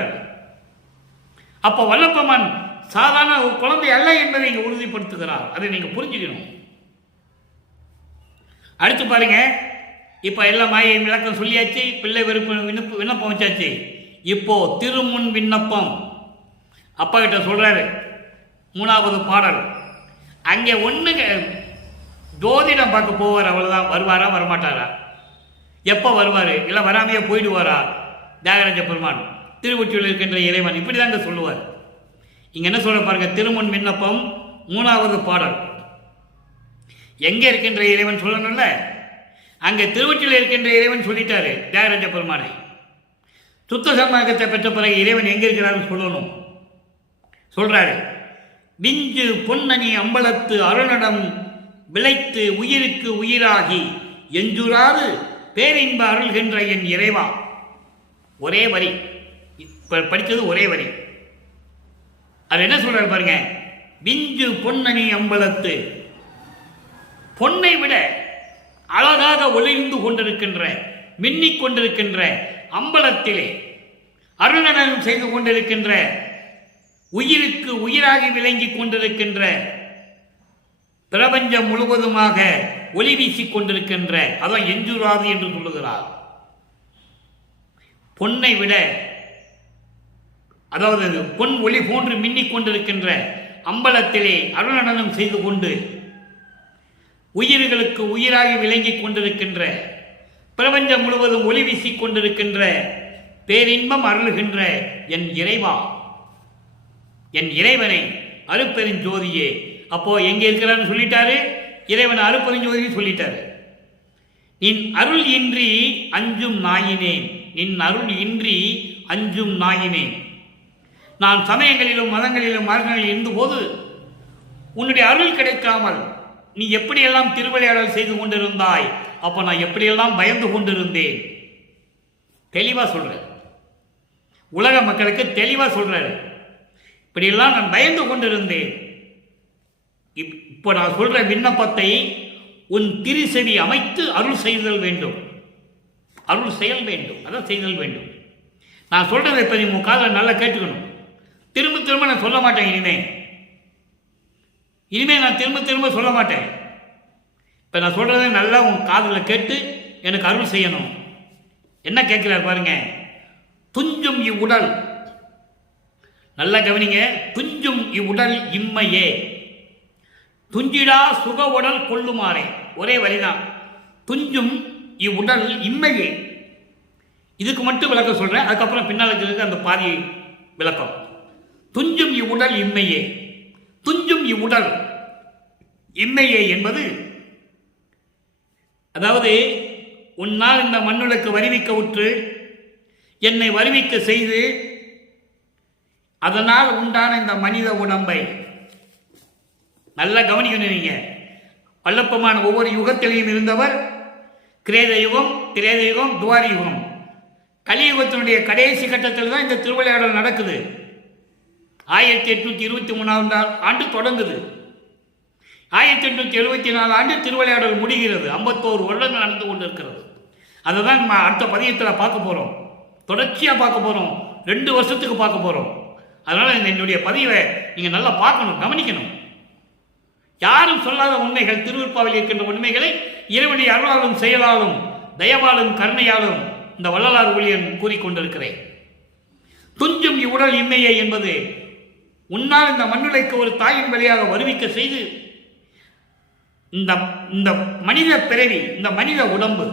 அப்ப வல்லப்பெருமான் சாதாரண ஒரு குழந்தை அல்ல என்பதை இங்க உறுதிப்படுத்துகிறார். அதை நீங்க புரிஞ்சுக்கணும். அடுத்து பாருங்க, இப்ப எல்லா மாயை விளக்கம் சொல்லியாச்சு, பிள்ளை விண்ணப்பம் வச்சாச்சு. இப்போ திருமுன் விண்ணப்பம் அப்பா கிட்ட சொல்றாரு. 3வது பாடல். அங்கே ஜோதிடம் பார்க்க போவார், அவ்வளவுதான். வருவாரா வரமாட்டாரா? எப்போ வருவார்? இல்லை வராமையே போயிடுவாரா? தியாகராஜ பெருமான் திருவொற்றியூரில் இருக்கின்ற இறைவன் இப்படிதாங்க சொல்லுவார். இங்க என்ன சொல்ற பாருங்க, திருமுன் விண்ணப்பம் 3வது பாடல். எங்க இருக்கின்ற இறைவன் சொல்லணும்ல, அங்கே திருவொற்றியூரில் இருக்கின்ற இறைவன் சொல்லிட்டாரு தியாகராஜ பெருமானை. சுத்த சன்மார்க்கத்தை பெற்ற பிறகு இறைவன் எங்க இருக்கிறார் சொல்லணும். சொல்றாரு, விஞ்சு பொன்னணி அம்பலத்து அருணடம் விளைத்து உயிருக்கு உயிராகி எஞ்சுறாது பேரின்ப அருள்கின்ற என் இறைவா. ஒரே வரி படித்தது, ஒரே வரி. அது என்ன சொல்றாரு பாருங்க, விஞ்சு பொன்னணி அம்பலத்து, பொன்னை விட அழகாக ஒளிர்ந்து கொண்டிருக்கின்ற மின்னிக் கொண்டிருக்கின்ற அம்பலத்திலே அருணனம் செய்து கொண்டிருக்கின்ற உயிருக்கு உயிராகி விளங்கிக் கொண்டிருக்கின்ற பிரபஞ்சம் முழுவதுமாக ஒளி வீசிக் கொண்டிருக்கின்ற, அதான் எஞ்சுராது என்று சொல்லுகிறார். பொன்னை விட, அதாவது பொன் ஒளி போன்று மின்னிக் கொண்டிருக்கின்ற அம்பலத்திலே அருணனம் செய்து கொண்டு உயிர்களுக்கு உயிராகி விளங்கிக் கொண்டிருக்கின்ற, பிரபஞ்சம் முழுவதும் ஒளி வீசிக் கொண்டிருக்கின்ற பேரின்பம் அருள்கின்ற என் இறைவா, என் இறைவனை அருட்பெருஞ்சோதியே. அப்போ எங்கே இருக்கிறான்னு சொல்லிட்டாரு, இறைவன் அருட்பெருஞ்சோதின்னு சொல்லிட்டாரு. நின் அருள் இன்றி அஞ்சும் நாயினேன், நின் அருள் இன்றி அஞ்சும் நாயினேன். நான் சமயங்களிலும் மதங்களிலும் மார்க்கங்களில் இருந்தபோது உன்னுடைய அருள் கிடைக்காமல் நீ எப்படியெல்லாம் திருவிளையாடல் செய்து கொண்டிருந்தாய், அப்போ நான் எப்படியெல்லாம் பயந்து கொண்டிருந்தேன். தெளிவா சொல்றேன், உலக மக்களுக்கு தெளிவா சொல்றாரு. இப்படியெல்லாம் நான் பயந்து கொண்டிருந்தேன். இப்போ நான் சொல்ற விண்ணப்பத்தை உன் திருசெவி அமைத்து அருள் செய்தல் வேண்டும், அருள் செயல் வேண்டும், அதான் செய்தல் வேண்டும். நான் சொல்றதை இப்ப நீ உன் காதில் நல்லா கேட்டுக்கணும். திரும்ப திரும்ப நான் சொல்ல மாட்டேன். இனிமே நான் திரும்ப திரும்ப சொல்ல மாட்டேன். இப்ப நான் சொல்றதை நல்லா உன் காதில் கேட்டு எனக்கு அருள் செய்யணும். என்ன கேட்கிறார் பாருங்க, துஞ்சும் இவ்வுடல், நல்லா கவனிங்க, துஞ்சும் இவ்வுடல் இம்மையே, துஞ்சிடா சுக உடல் கொள்ளுமாறே. ஒரே வரிதான், துஞ்சும் இவ்வுடல் இம்மையே. இதுக்கு மட்டும் விளக்கம் சொல்றேன், அதுக்கப்புறம் பின்னாலுக்கு அந்த பாதி விளக்கம். துஞ்சும் இவ்வுடல் இம்மையே, துஞ்சும் இவ்வுடல் இம்மையே என்பது, அதாவது உன்னால் இந்த மண்ணுலக்கு வருவிக்க உற்று என்னை வருவிக்க செய்து அதனால் உண்டான இந்த மனித உடம்பை நல்லா கவனிக்கணும். நீங்க வல்லப்பமான ஒவ்வொரு யுகத்திலையும் இருந்தவர். கிரேத யுகம், திரேத யுகம், துவாரி யுகம், கலியுகத்தினுடைய கடைசி கட்டத்தில் தான் இந்த திருவிளையாடல் நடக்குது. 1823 ஆண்டு தொடங்குது. 1874 ஆண்டு திருவிளையாடல் முடிகிறது. 51 வருடங்கள் நடந்து கொண்டிருக்கிறது. அதை தான் நம்ம அடுத்த பதியத்தில் பார்க்க போறோம், தொடர்ச்சியாக பார்க்க போறோம், 2 வருஷத்துக்கு பார்க்க போறோம். அதனால என்னுடைய பதிவை நீங்க நல்லா பார்க்கணும், கவனிக்கணும். யாரும் சொல்லாத உண்மைகள், திருவிற்பாவில் இருக்கின்ற உண்மைகளை இறைவனுடைய அருளாலும் செயலாலும் தயவாலும் கருணையாலும் இந்த வள்ளலார் ஊழியன் கூறிக்கொண்டிருக்கிறேன். துஞ்சும் இவ்வுடல் இம்மையே என்பது, உன்னால் இந்த மண்ணுலைக்கு ஒரு தாயின் வழியாக வருவிக்க செய்து இந்த மனித பிறவி, இந்த மனித உடம்பு,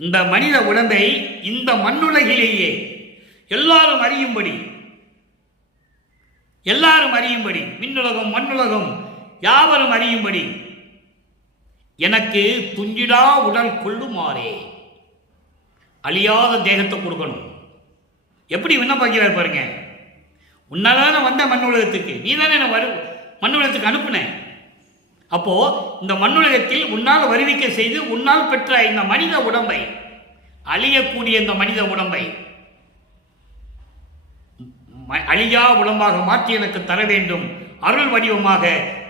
இந்த மனித உடம்பை இந்த மண்ணுலகிலேயே எல்லாரும் அறியும்படி, மின்னுலகம் மண்ணுலகம் யாவரும் அறியும்படி எனக்கு துஞ்சிடா உடல் கொள்ளுமாறே. அழியாத தேகத்தை கொடுக்கணும். எப்படி விண்ணப்பாக்கிறார் பாருங்க. உன்னால தானே வந்த மண் உலகத்துக்கு, நீ தானே என்ன மண் உலகத்துக்கு அனுப்புன. அப்போ இந்த மண்ணுலகத்தில் உன்னால் வருவிக்க செய்து உன்னால் பெற்ற இந்த மனித உடம்பை, அழியக்கூடிய இந்த மனித உடம்பை அழியா உடம்பாக மாற்றி எனக்கு தர வேண்டும். அருள் வடிவமாக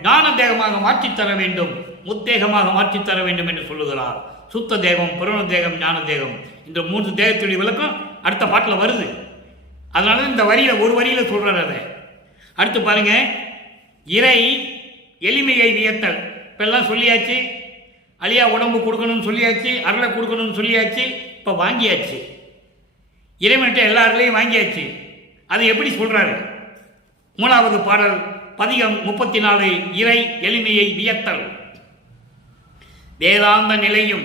ஞான தேகமாக மாற்றி தர வேண்டும், முத்தேகமாக மாற்றி தர வேண்டும் என்று சொல்லுகிறார். சுத்த தேகம், புரண தேகம், ஞான தேகம், இந்த 3 தேகத்துடைய விளக்கம் அடுத்த பாட்டில் வருது. அதனால இந்த வரியில ஒரு வரியில சொல்றாரு. அதை அடுத்து பாருங்க. இறை எளிமையை வியத்தல். இப்பெல்லாம் சொல்லியாச்சு, அழியா உடம்பு கொடுக்கணும்னு சொல்லியாச்சு, அருளை கொடுக்கணும்னு சொல்லியாச்சு, இப்போ வாங்கியாச்சு. இறைவன்கிட்ட எல்லா அருளையும் வாங்கியாச்சு. அது எப்படி சொல்றாரு? 3வது பாடல் பதிகம் 34. இறை எளிமையை வியத்தல். வேதாந்த நிலையும்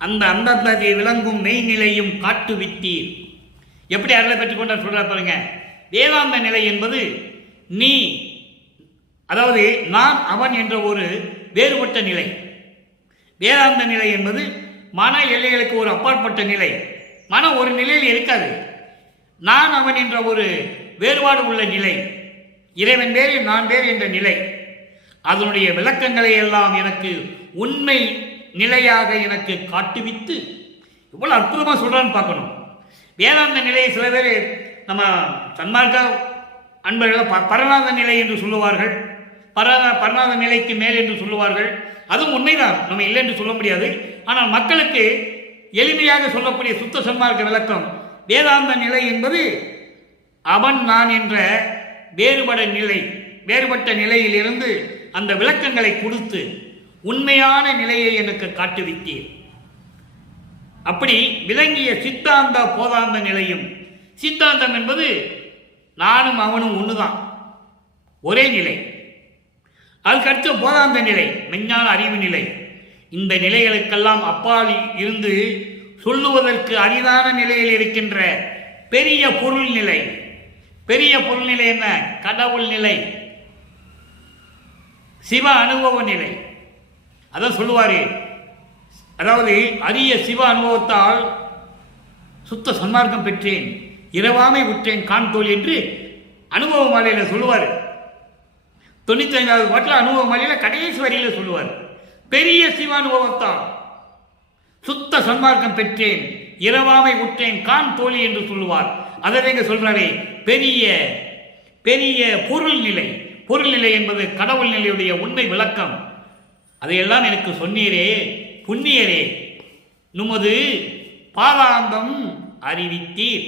அந்த அந்தத்தை விளங்கும் மெய்நிலையும் காட்டுவித்தீர். எப்படி அருளை பெற்றுக்கொண்டார் சொல்றார் பாருங்க. வேதாந்த நிலை என்பது நீ, அதாவது நான் அவன் என்ற ஒரு வேறுபட்ட நிலை. வேதாந்த நிலை என்பது மன எல்லைகளுக்கு ஒரு அப்பாற்பட்ட நிலை. மனம் ஒரு நிலையில் இருக்காது. நான் அவன் என்ற ஒரு வேறுபாடு உள்ள நிலை, இறைவன் வேறு நான் வேறு என்ற நிலை. அதனுடைய விளக்கங்களை எல்லாம் எனக்கு உண்மை நிலையாக எனக்கு காட்டுவித்து இவ்வளவு அற்புதமாக சொல்றான்னு பார்க்கணும். வேதாந்த நிலையை சில பேர் நம்ம சன்மார்க்க அன்பர்களை பரநாத நிலை என்று சொல்லுவார்கள், பரநாத நிலைக்கு மேல் என்று சொல்லுவார்கள். அதுவும் உண்மைதான், நம்ம இல்லை என்று சொல்ல முடியாது. ஆனால் மக்களுக்கு எளிமையாக சொல்லக்கூடிய சுத்த சன்மார்க்க விளக்கம், வேதாந்த நிலை என்பது அவன் நான் என்ற வேறுபட்ட நிலையிலிருந்து அந்த விளக்கங்களை கொடுத்து உண்மையான நிலையை எனக்கு காட்டுவித்தீர். அப்படி விளங்கிய சித்தாந்த போதாந்த நிலையும், சித்தாந்தம் என்பது நானும் அவனும் ஒண்ணுதான், ஒரே நிலை. அதுக்கடுத்து போதாந்த நிலை, மெஞ்ஞான அறிவு நிலை. இந்த நிலைகளுக்கெல்லாம் அப்பால் இருந்து சொல்லுவதற்கு அரிதான நிலையில் இருக்கின்ற பெரிய பொருள் நிலை. பெரிய பொருள் நிலை என்ன? கடவுள் நிலை, சிவ அனுபவ நிலை. அதான் சொல்லுவாரு. அதாவது அரிய சிவ அனுபவத்தால் சுத்த சன்மார்க்கம் பெற்றேன், இரவாமை விட்டேன் காண்தோல் என்று அனுபவ மாலையில சொல்லுவார். 95வது பாட்டில் அனுபவ மாலையில கடைசி வரியில சொல்லுவார். பெரிய சிவ அனுபவத்தால் சுத்த சன்மார்க்கம் பெற்றேன், இரவாமை விட்டேன் கான் தோழி என்று சொல்லுவார். அதை எங்க சொல்றாரே, பெரிய பெரிய பொருள் நிலை. பொருள் நிலை என்பது கடவுள் நிலையுடைய உண்மை விளக்கம். அதையெல்லாம் எனக்கு சொன்னீரே புண்ணியரே, நுமது பாதாந்தம் அறிவித்தீர்.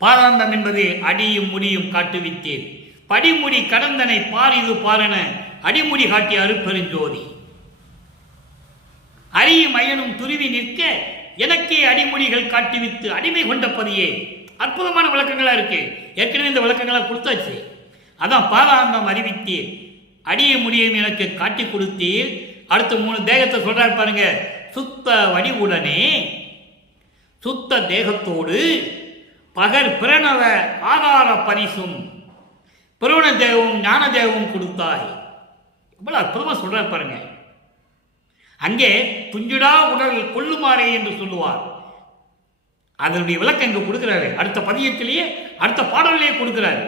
பாதாந்தம் என்பது அடியும் முடியும் காட்டுவித்தீர். படிமுடி கடந்தனை பாரிது பாரென அடிமுடி காட்டிய அருட்பெருஞ்சோதி. அரியும் அயனும் துருவி நிற்க எனக்கே அடிமொழிகள் காட்டிவித்து அடிமை கொண்ட பதியே. அற்புதமான விளக்கங்களா இருக்கு. ஏற்கனவே இந்த விளக்கங்களா கொடுத்தாச்சு. அதான் பாதாந்தம் அறிவித்தீர், அடிய முடியும் எனக்கு காட்டி கொடுத்தீர். அடுத்த 3 தேகத்தை சொல்றாரு பாருங்க. சுத்த வடிவுடனே சுத்த தேகத்தோடு பகர் பிரணவ ஆதார பரிசும் பிரண தேகமும் ஞான தேகமும் கொடுத்தாய். இவ்வளவு அற்புதமா சொல்றாரு பாருங்க. அங்கே துஞ்சுடா உடல் கொள்ளுமாறே என்று சொல்லுவார். அதனுடைய விளக்கம் இங்க கொடுக்கிறாரு. அடுத்த பதியத்திலேயே அடுத்த பாடலையே கொடுக்கிறாரு.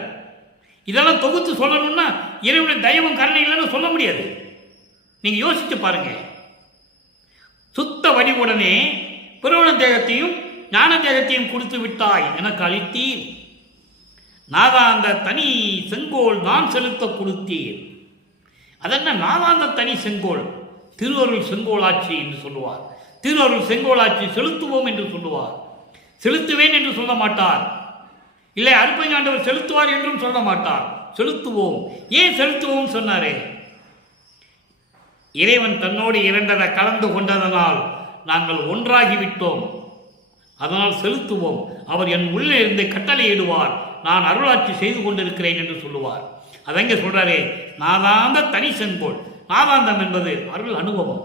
இதெல்லாம் தொகுத்து சொல்லணும்னா இறைவனுடைய தயவும் கருணை இல்லைன்னு சொல்ல முடியாது. நீங்க யோசிச்சு பாருங்க. சுத்த வடிவுடனே பிரணவ தேகத்தையும் ஞான தேகத்தையும் கொடுத்து விட்டாய் எனக்கு அளித்தீர். நாதாந்த தனி செங்கோல் நான் செலுத்த கொடுத்தீர். அதென்ன நாதாந்த தனி செங்கோல்? திருவருள் செங்கோலாட்சி என்று சொல்லுவார். திருவருள் செங்கோலாட்சி செலுத்துவோம் என்று சொல்லுவார். செலுத்துவேன் என்று சொல்ல மாட்டார். இல்லை அருட்பெருஞ்சாண்டவர் செலுத்துவார் என்றும் சொல்ல மாட்டார். செலுத்துவோம். ஏன் செலுத்துவோம் சொன்னாரே? இறைவன் தன்னோடு இரண்டரை கலந்து கொண்டதனால் நாங்கள் ஒன்றாகிவிட்டோம். அதனால் செலுத்துவோம். அவர் என் உள்ளே இருந்து கட்டளையிடுவார், நான் அருளாட்சி செய்து கொண்டிருக்கிறேன் என்று சொல்லுவார். அதங்க சொல்றாரே, நாதாந்த தனி செங்கோல். நாதாந்தம் என்பது அருள் அனுபவம்.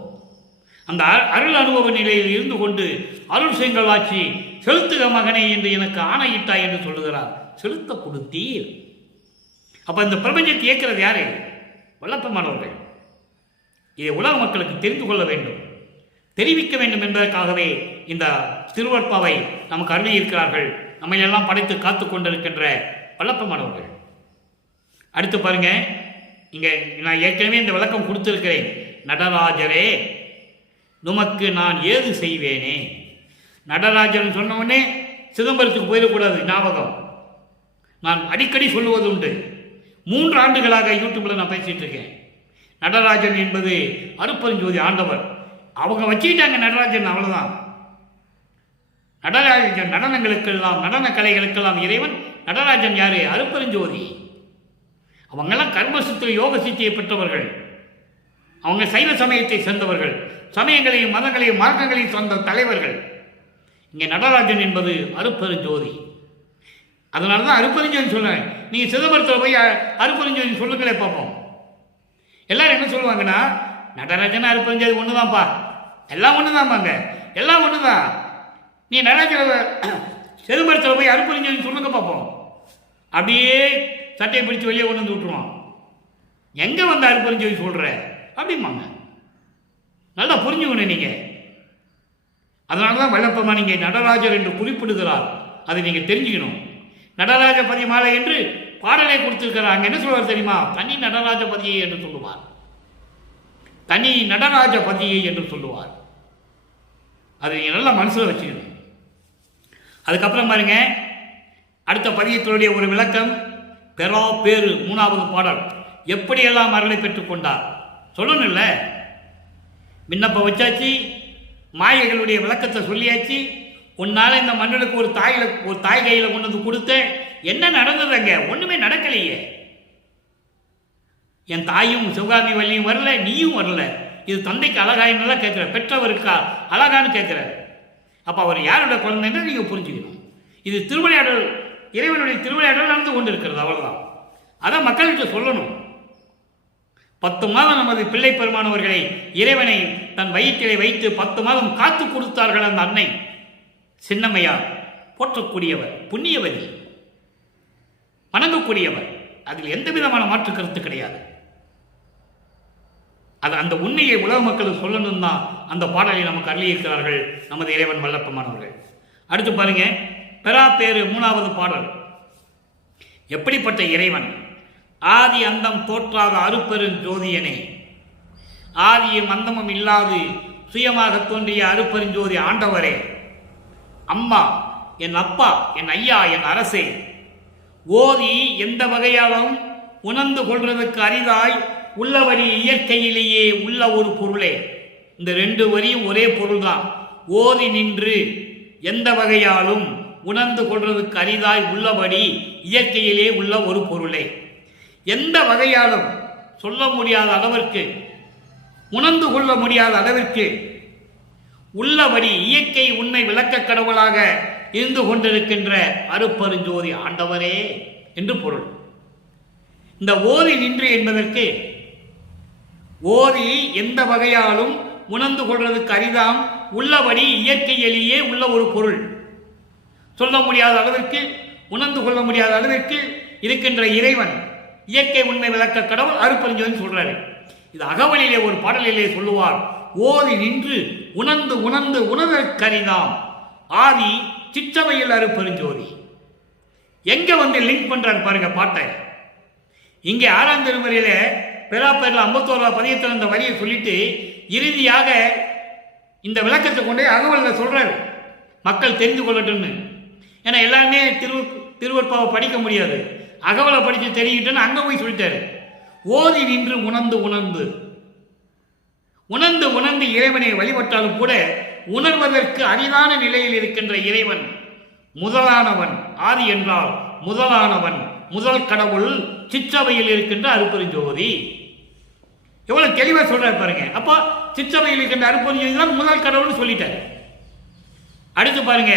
அந்த அருள் அனுபவ நிலையில் இருந்து கொண்டு அருள் செங்கோலாட்சி செலுத்துக மகனே என்று எனக்கு ஆணையிட்டாய் என்று சொல்லுகிறார். செலுத்த கொடுத்தீர். அப்ப இந்த பிரபஞ்சத்தை இயக்கிறது யாரு? வல்லப்பமானவர்கள். இதை உலக மக்களுக்கு தெரிந்து கொள்ள வேண்டும். தெரிவிக்க வேண்டும் என்பதற்காகவே இந்த திருவற்பாவை நமக்கு அருளியிருக்கிறார்கள். நம்மை எல்லாம் படைத்து காத்து கொண்டிருக்கின்ற வல்லப்பமானவர்கள். அடுத்து பாருங்க, இங்க நான் ஏற்கனவே இந்த விளக்கம் கொடுத்திருக்கிறேன். நடராஜரே நுமக்கு நான் ஏது செய்வேனே. நடராஜன் சொன்ன உடனே சிதம்பரத்துக்கு போயிடக்கூடாது. ஞாபகம், நான் அடிக்கடி சொல்லுவது உண்டு. 3 ஆண்டுகளாக யூடியூப்ல நான் பேசிட்டு இருக்கேன். நடராஜன் என்பது அருட்பெருஞ்சோதி ஆண்டவர். அவங்க வச்சுக்கிட்டாங்க நடராஜன், அவ்வளவுதான். நடராஜன் நடனங்களுக்கெல்லாம், நடன கலைகளுக்கெல்லாம் இறைவன். நடராஜன் யாரு? அருட்பெருஞ்சோதி. அவங்கெல்லாம் கர்மசித்தி யோக சித்தியை பெற்றவர்கள். அவங்க சைவ சமயத்தை சேர்ந்தவர்கள். சமயங்களையும் மதங்களையும் மார்க்கங்களையும் சொந்த தலைவர்கள். இங்கே நடராஜன் என்பது அருட்பெருஞ்சோதி. அதனால தான் அருட்பெருஞ்சோதி சொல்றேன். நீங்க சிதம்பரத்தில் போய் அருட்பெருஞ்சோதி சொல்லுங்களே பார்ப்போம். எல்லாரும் என்ன சொல்லுவாங்கன்னா, நடராஜன் அருட்பெருஞ்சோதி ஒண்ணுதான்ப்பா, எல்லாம் ஒண்ணுதான்பாங்க, எல்லாம் ஒண்ணுதான். நீ நடராஜன் சிதம்பரத்தில் போய் அருட்பெருஞ்சோதி சொல்லுங்க பார்ப்போம். அப்படியே சட்டையை பிடிச்சு வெளியே கொண்டு வந்து விட்டுருவான். எங்க வந்து அருட்பெருஞ்சோதி சொல்ற அப்படிம்பாங்க. நல்லா புரிஞ்சுக்கணும் நீங்க. அதனாலதான் வல்லப்பமா நீங்க நடராஜர் என்று குறிப்பிடுகிறார். அதை நீங்க தெரிஞ்சுக்கணும். நடராஜ பதிமாலை என்று பாடலை கொடுத்திருக்கிறார். அங்க என்ன சொல்வார் தெரியுமா? தனி நடராஜ பதியை என்று சொல்லுவார். தனி நடராஜ பதியை என்று சொல்லுவார். அதை நீங்க நல்லா மனசுல வச்சுக்கணும். அதுக்கப்புறம் பாருங்க, அடுத்த பதியத்தினுடைய ஒரு விளக்கம். பெறா பேரு 3வது பாடல். எப்படியெல்லாம் அருளை பெற்றுக் கொண்டார் சொல்லணும் இல்ல? விண்ணப்பம் வச்சாச்சு, மாயைகளுடைய விளக்கத்தை சொல்லியாச்சு. உன்னால இந்த மண்ணுக்கு ஒரு தாய் கையில கொண்டு வந்து கொடுத்த, என்ன நடந்ததுங்க? ஒண்ணுமே நடக்கலையே. என் தாயும் சிவகாமி வள்ளியும் வரல, நீயும் வரல. இது தந்தைக்கு அழகாயின்னு கேட்கிற, பெற்றவருக்கா அழகான்னு கேட்கிற. அப்ப அவர் யாரோட குழந்தைன்னு நீங்க புரிஞ்சுக்கணும். இது திருவிளையாடல், இறைவனுடைய திருவிளையாடல் நடந்து கொண்டு இருக்கிறது, அவ்வளவுதான். அதான் மக்களுக்கு சொல்லணும். 10 மாதம் நமது பிள்ளை பெருமானவர்களை இறைவனை தன் வயிற்றிலே வைத்து 10 மாதம் காத்து கொடுத்தார்கள் அந்த அன்னை சின்னம்மையார். போற்றக்கூடியவர், புண்ணியவதி, வணங்கக்கூடியவர். அதில் எந்த விதமான மாற்று கருத்து கிடையாது. அது அந்த உண்மையை உலக மக்களுக்கு சொல்லணும் தான் அந்த பாடலை நமக்கு அருளியிருக்கிறார்கள் நமது இறைவன் வல்லப்பமானவர்கள். அடுத்து பாருங்க, பெறா பேரு 3வது பாடல். எப்படிப்பட்ட இறைவன்? ஆதி அந்தம் தோற்றாத அருட்பெருஞ்சோதியனே. ஆதியும் அந்தமும் இல்லாது சுயமாக தோன்றிய அருட்பெருஞ்சோதி ஆண்டவரே. அம்மா, என் அப்பா, என் ஐயா, என் அரசே. ஓதி எந்த வகையாலும் உணர்ந்து கொள்வதற்கு அரிதாய் உள்ள வரி இயற்கையிலேயே உள்ள ஒரு பொருளே. இந்த 2 வரியும் ஒரே பொருள் தான். ஓதி நின்று எந்த வகையாலும் உணர்ந்து கொள்வதற்கு அரிதாய் உள்ளபடி இயற்கையிலே உள்ள ஒரு பொருளே. எந்த வகையாலும் சொல்ல முடியாத அளவிற்கு, உணர்ந்து கொள்ள முடியாத அளவிற்கு உள்ளபடி இயற்கை உண்மை விளக்க கடவுளாக இருந்து கொண்டிருக்கின்ற அருட்பெருஞ்சோதி ஆண்டவரே என்று பொருள். இந்த ஓதி நின்று என்பதற்கு, ஓதி எந்த வகையாலும் உணர்ந்து கொள்வதற்கு அரிதாம் உள்ளபடி இயற்கையிலேயே உள்ள ஒரு பொருள். சொல்ல முடியாத அளவிற்கு, உணர்ந்து கொள்ள முடியாத அளவிற்கு இருக்கின்ற இறைவன் இயற்கை உண்மை விளக்க கடவுள் அருட்பெருஞ்சோதி சொல்றாரு. இது அகவலிலே ஒரு பாடலிலே சொல்லுவார். ஓதி நின்று உணர்ந்து உணர்ந்து உணர்வற்கரிதாம் ஆதி சிற்றவையில் அருட்பெருஞ்சோதி. எங்க வந்து லிங்க் பண்றாரு பாருங்க பாட்டை. இங்கே 6ஆம் திருமுறையில பெறாப்பேரில் 51 பதியத்தில் அந்த வரியை சொல்லிட்டு இறுதியாக இந்த விளக்கத்தை கொண்டே அகவலில் சொல்றாரு, மக்கள் தெரிந்து கொள்ளட்டும்னு. ஏன்னா எல்லாருமே திருவற்பாவை படிக்க முடியாது. அகவலை படித்து தெரிஞ்சுட்டேன்னு அங்க போய் சொல்லிட்டாரு. ஓதி நின்று உணர்ந்து உணர்ந்து உணர்ந்து உணர்ந்து இறைவனை வழிபட்டாலும் கூட உணர்வதற்கு அரிதான நிலையில் இருக்கின்ற இறைவன் முதலானவன். ஆதி என்றால் முதலானவன், முதல் கடவுள் சிற்றவையில் இருக்கின்ற அருட்பெருஞ்சோதி. எவ்வளவு தெளிவா சொல்றாரு பாருங்க. அப்போ சிற்றவையில் இருக்கின்ற அருட்பெருஞ்சோதி தான் முதல் கடவுள்னு சொல்லிட்டாரு. அடுத்து பாருங்க,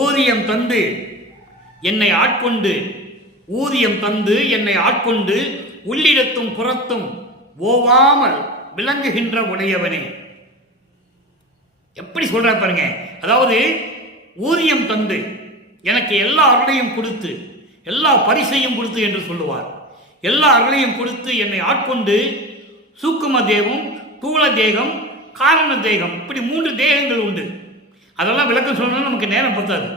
ஊதியம் தந்து என்னை ஆட்கொண்டு, ஊதியம் தந்து என்னை ஆட்கொண்டு உள்ளிடத்தும் புறத்தும் ஓவாமல் விளங்குகின்ற உடையவனே. எப்படி சொல்ற பாருங்க. அதாவது ஊதியம் தந்து எனக்கு எல்லா அருளையும் கொடுத்து, எல்லா பரிசையும் கொடுத்து என்று சொல்லுவார். எல்லா அருளையும் கொடுத்து என்னை ஆட்கொண்டு சூக்கும தேகம், தூள தேகம், காரண தேகம், இப்படி 3 தேகங்கள் உண்டு. அதெல்லாம் விளக்கம் சொல்லணும்னா நமக்கு நேரம் பத்தாது.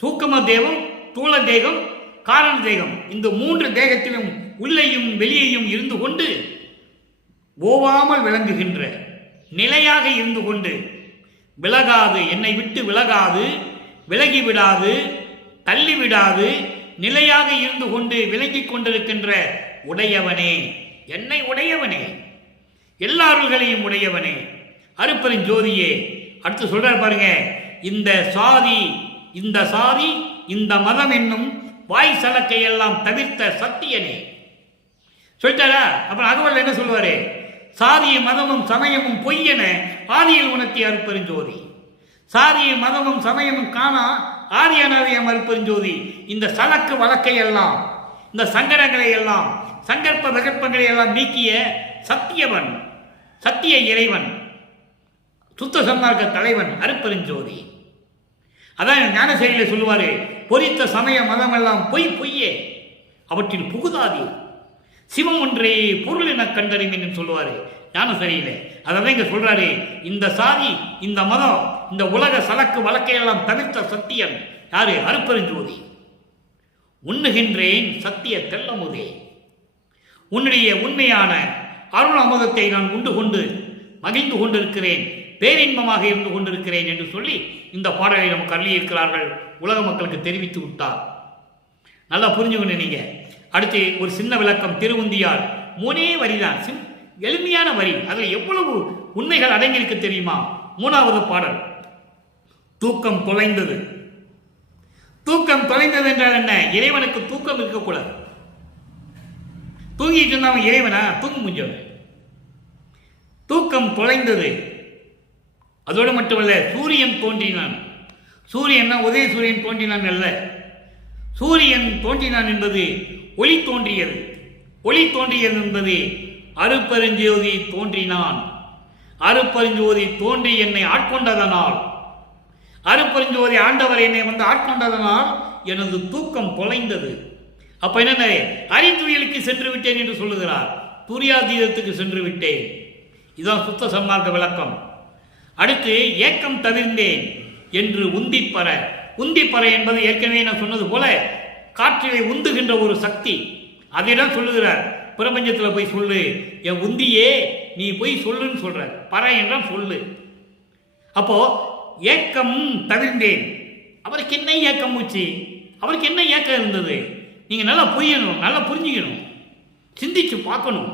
சூக்கம தேகம், தூள தேகம், காரண தேகம், இந்த 3 தேகத்திலும் உள்ளேயும் வெளியேயும் இருந்து கொண்டு ஓவாமல் விளங்குகின்ற, நிலையாக இருந்து கொண்டு விலகாது, என்னை விட்டு விலகாது, விலகிவிடாது, தள்ளிவிடாது, நிலையாக இருந்து கொண்டு விலகிக் கொண்டிருக்கின்ற உடையவனே, என்னை உடையவனே, எல்லா அருள்களையும் உடையவனே, அருட்பெருஞ்சோதியே. அடுத்து சொல்றார் பாருங்க, இந்த சாதி இந்த மதம் என்னும் வாய் சலக்கை எல்லாம் தவிர்த்த சத்தியனே சொல்லிட்டாரா. அப்புறம் அகவல் என்ன சொல்லுவாரு? சாதியும் மதமும் சமயமும் பொய்யென ஆதியில் உணர்த்திய அருட்பெருஞ்சோதி. சாதியும் மதமும் சமயமும் காணா ஆதியானவைய அருட்பெருஞ்சோதி. இந்த சலக்கு வழக்கை எல்லாம், இந்த சங்கடங்களை எல்லாம், சங்கற்ப விகற்பங்களை எல்லாம் நீக்கிய சத்தியவன், சத்திய இறைவன், சுத்த சன்மார்க்க தலைவன் அருட்பெருஞ்சோதி. அதான் ஞானசேரியில சொல்லுவாரு, பொறித்த சமய மதம் எல்லாம் பொய்யே, அவற்றில் புகுதாதி, சிவம் ஒன்றே பொருள் என கண்டறிமின்னு சொல்லுவாரு ஞானசேரியில. அதான் இங்க சொல்றாரு, இந்த சாதி, இந்த மதம், இந்த உலக சலக்கு வழக்கையெல்லாம் தவிர்த்த சத்தியன் யாரு? அருட்பெருஞ்சோதி. உண்ணுகின்றேன் சத்திய தெல்லமுதே, உன்னுடைய உண்மையான அருள் அமுதத்தை நான் உண்டு கொண்டு மகிழ்ந்து கொண்டிருக்கிறேன், பேரின்பமாக இருந்து கொண்டிருக்கிறேன் என்று சொல்லி இந்த பாடலை நமக்கு அள்ளியிருக்கிறார்கள், உலக மக்களுக்கு தெரிவித்து விட்டார். நல்லா புரிஞ்சுக்கணும் நீங்க. அடுத்து ஒரு சின்ன விளக்கம். திருவுந்தியார் 3 வரிதான், எளிமையான வரி, அதில் எவ்வளவு உண்மைகள் அடங்கியிருக்கு தெரியுமா? 3வது பாடல், தூக்கம் தொலைந்தது. தூக்கம் தொலைந்தது என்றால் என்ன? இறைவனுக்கு தூக்கம் இருக்கக்கூடாது. தூங்கிட்டு இருந்தான் இறைவனா? தூங்க முடிஞ்சது. தூக்கம் தொலைந்தது. அதோடு மட்டுமல்ல, சூரியன் தோன்றினான். சூரியன் உதய சூரியன் தோன்றினான் அல்ல, சூரியன் தோன்றினான் என்பது ஒளி தோன்றியது. ஒளி தோன்றியது என்பது அருட்பெருஞ்சோதி தோன்றினான். அருட்பெருஞ்சோதி தோன்றி என்னை ஆட்கொண்டதனால், அருட்பெருஞ்சோதி ஆண்டவர் என்னை வந்து ஆட்கொண்டதனால் எனது தூக்கம் தொலைந்தது. அப்ப என்ன? அரித்துயலுக்கு சென்று விட்டேன் என்று சொல்லுகிறார். துரியாதீதத்துக்கு சென்று விட்டேன். இதுதான் சுத்த சன்மார்க்க விளக்கம். அடுத்து ஏக்கம் தவிர்ந்தேன் என்று உந்திப்பற. உந்திப்பற என்பது ஏற்கனவே நான் சொன்னது போல காற்றிலே உந்துகின்ற ஒரு சக்தி. அதைதான் சொல்லுகிறார், பிரபஞ்சத்தில் போய் சொல்லு, என் உந்தியே நீ போய் சொல்லுன்னு சொல்ற. பற என்றால் சொல்லு. அப்போ ஏக்கம் தவிர்ந்தேன். அவருக்கு என்ன ஏக்கம் மூச்சு? அவருக்கு என்ன ஏக்கம் இருந்தது? நீங்க நல்லா புரியணும், நல்லா புரிஞ்சுக்கணும், சிந்திச்சு பார்க்கணும்.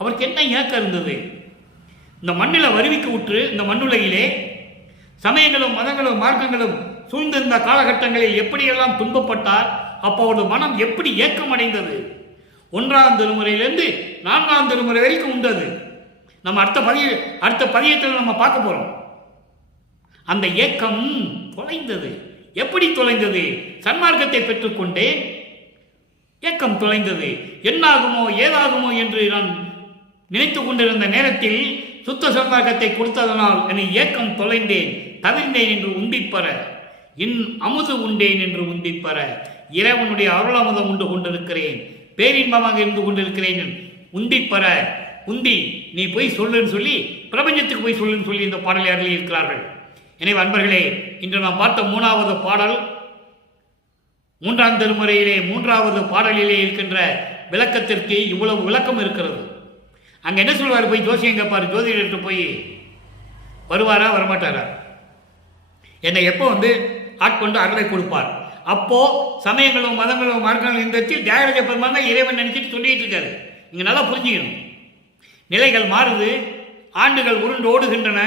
அவருக்கு என்ன ஏக்கம் இருந்தது? இந்த மண்ணில் வருவிக்க விட்டு இந்த மண்ணுலகிலே சமயங்களும் மதங்களும் மார்க்கங்களும் சூழ்ந்திருந்த காலகட்டங்களில் எப்படியெல்லாம் துன்பப்பட்டார். அப்போ அவரது மனம் எப்படி ஏக்கம் அடைந்தது? 1ஆம் திருமுறையிலிருந்து 4ஆம் திருமுறை வரைக்கும் உண்டது. நம்ம அடுத்த பதியத்தில் நம்ம பார்க்க போறோம். அந்த ஏக்கம் தொலைந்தது. எப்படி தொலைந்தது? சன்மார்க்கத்தை பெற்றுக்கொண்டே ஏக்கம் தொலைந்தது. என்னாகுமோ ஏதாகுமோ என்று நான் நினைத்து கொண்டிருந்த நேரத்தில் சுத்த சன்மார்க்கத்தை கொடுத்ததனால் என்னை ஏக்கம் தொலைந்தேன், தவிர்ந்தேன் என்று உந்திப்பற, என் அமுது உண்டேன் என்று உந்திப்பற, இறைவனுடைய அருள் அமுதம் உண்டு கொண்டிருக்கிறேன், பேரின்பமாக இருந்து கொண்டிருக்கிறேன் உந்திப்பற. உந்தி நீ போய் சொல்லுன்னு சொல்லி, பிரபஞ்சத்துக்கு போய் சொல்லுன்னு சொல்லி இந்த பாடலை அருளி இருக்கிறார்கள். எனவே அன்பர்களே, இன்று நாம் பார்த்த 3வது பாடல் 3ஆம் திருமுறையிலே 3வது பாடலிலே இருக்கின்ற விளக்கத்திற்கு இவ்வளவு விளக்கம் இருக்கிறது. அங்க என்ன சொல்வார்? போய் ஜோசியம் கேட்பார், ஜோதிடர்கிட்ட போய் வருவாரா வரமாட்டாரா, என்னை எப்போ வந்து ஆட்கொண்டு அருளை கொடுப்பார். அப்போ சமயங்களும் மதங்களும் மார்க்கங்களும் இந்த தியாகராஜ பெருமான் தான் இறைவன் நினைச்சிட்டு சொல்லிட்டு இருக்காரு. நீங்க நல்லா புரிஞ்சுக்கணும். நிலைகள் மாறுது, ஆண்டுகள் உருண்டு ஓடுகின்றன.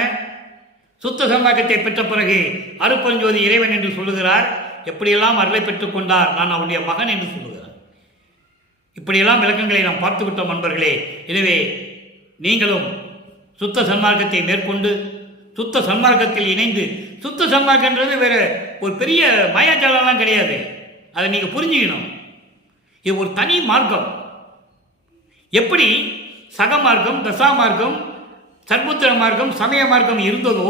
சுத்த சன்மார்க்கத்தை பெற்ற பிறகு அருட்பெருஞ்சோதி இறைவன் என்று சொல்லுகிறார். எப்படியெல்லாம் அருளை பெற்றுக் கொண்டார், நான் அவனுடைய மகன் என்று சொல்லுகிறார். இப்படியெல்லாம் விளக்கங்களை நாம் பார்த்துவிட்டோம் நண்பர்களே. எனவே நீங்களும் சுத்த சன்மார்க்கத்தை மேற்கொண்டு சுத்த சன்மார்க்கத்தில் இணைந்து, சுத்த சன்மார்க்கன்றது வேற ஒரு பெரிய மாயாஜாலம்லாம் கிடையாது. அதை நீங்க புரிஞ்சுக்கணும். இது ஒரு தனி மார்க்கம். எப்படி சக மார்க்கம், தசா மார்க்கம், சர்புத்திர மார்க்கம், சமய மார்க்கம் இருந்ததோ,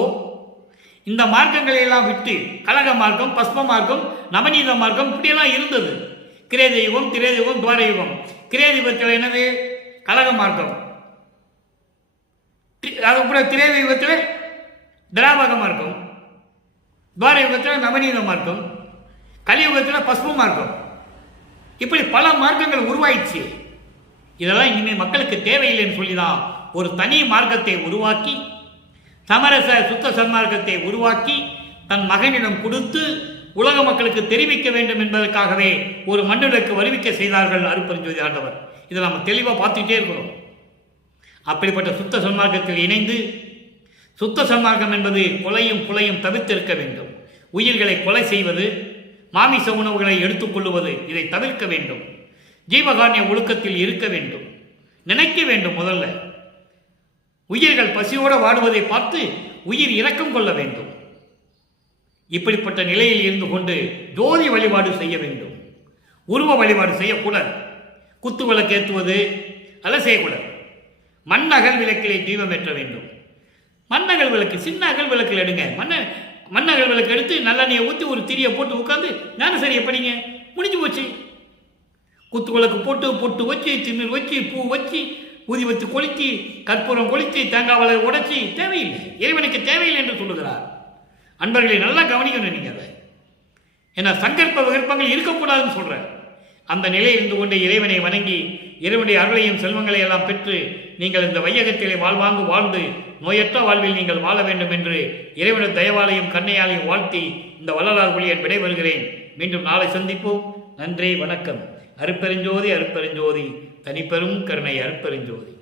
இந்த மார்க்கங்களை எல்லாம் விட்டு கலக மார்க்கம், பஸ்ம மார்க்கம், நவநீத மார்க்கம் இப்படியெல்லாம் இருந்தது. கிரேதயுகம், திரேதயுகம், துவாரயுகம். கிரேதயுகத்தில் என்னது? கலக மார்க்கம். அதுக்கப்புறம் திரேவ யுகத்தில் திராவகமாக இருக்கும், துவார யுகத்தில் நவநீதமாக இருக்கும், கலியுகத்தில் பஸ்பமாக இருக்கும். இப்படி பல மார்க்கங்கள் உருவாயிடுச்சு. இதெல்லாம் இனிமேல் மக்களுக்கு தேவையில்லைன்னு சொல்லி தான் ஒரு தனி மார்க்கத்தை உருவாக்கி, சமரச சுத்த சன்மார்க்கத்தை உருவாக்கி தன் மகனிடம் கொடுத்து உலக மக்களுக்கு தெரிவிக்க வேண்டும் என்பதற்காகவே ஒரு மண்ணுக்கு வருவிக்க செய்தார்கள் அருட்பெருஞ்சோதி ஆண்டவர். இதை நம்ம தெளிவாக பார்த்துக்கிட்டே இருக்கிறோம். அப்படிப்பட்ட சுத்த சன்மார்க்கத்தில் இணைந்து, சுத்த சன்மார்க்கம் என்பது கொலையும் புலையும் தவிர்த்திருக்க வேண்டும். உயிர்களை கொலை செய்வது, மாமிச உணவுகளை எடுத்துக்கொள்ளுவது, இதை தவிர்க்க வேண்டும். ஜீவகாருண்ய ஒழுக்கத்தில் இருக்க வேண்டும், நினைக்க வேண்டும். முதல்ல உயிர்கள் பசியோடு வாடுவதை பார்த்து உயிர் இரக்கம் கொள்ள வேண்டும். இப்படிப்பட்ட நிலையில் இருந்து கொண்டு ஜோதி வழிபாடு செய்ய வேண்டும். உருவ வழிபாடு செய்யக்கூடாது. குத்து விளக்கு ஏற்றுவது அதெல்லாம் செய்யக்கூடாது. மண் அகல் விளக்கிலே தீபம் ஏற்ற வேண்டும். மண்ணகல் விளக்கு, சின்ன அகல் விளக்கில் எடுங்க. மண்ணகல் விளக்கு எடுத்து நல்லெண்ணெயை ஊற்றி ஒரு திரியை போட்டு உட்காந்து ஞான சரியை படிங்க, முடிஞ்சு போச்சு. குத்து விளக்கு போட்டு பொட்டு வச்சு, திண்ணூர் வச்சு, பூ வச்சு, ஊதி வச்சு கொளுத்தி, கற்பூரம் கொளுத்தி, தேங்காய் வளை உடைச்சி தேவையில்லை. இறைவனுக்கு தேவையில்லை என்று சொல்லுகிறார். அன்பர்களை நல்லா கவனிக்கணும் நீங்கள் அதை. ஏன்னா சங்கற்ப விகற்பங்கள் இருக்கக்கூடாதுன்னு சொல்கிறேன். அந்த நிலையில் இருந்து கொண்டு இறைவனை வணங்கி இறைவனுடைய அருளையும் செல்வங்களை எல்லாம் பெற்று நீங்கள் இந்த வையகத்திலே வாழ்ந்து நோயற்ற வாழ்வில் நீங்கள் வாழ வேண்டும் என்று இறைவனுடைய தயவாலையும் கண்ணையாலையும் வாழ்த்தி இந்த வள்ளலார் ஒளியன் விடைபெறுகிறேன். மீண்டும் நாளை சந்திப்போம். நன்றி, வணக்கம். அருட்பெருஞ்சோதி, அருட்பெருஞ்சோதி, தனிப்பெரும் கருணை அருட்பெருஞ்சோதி.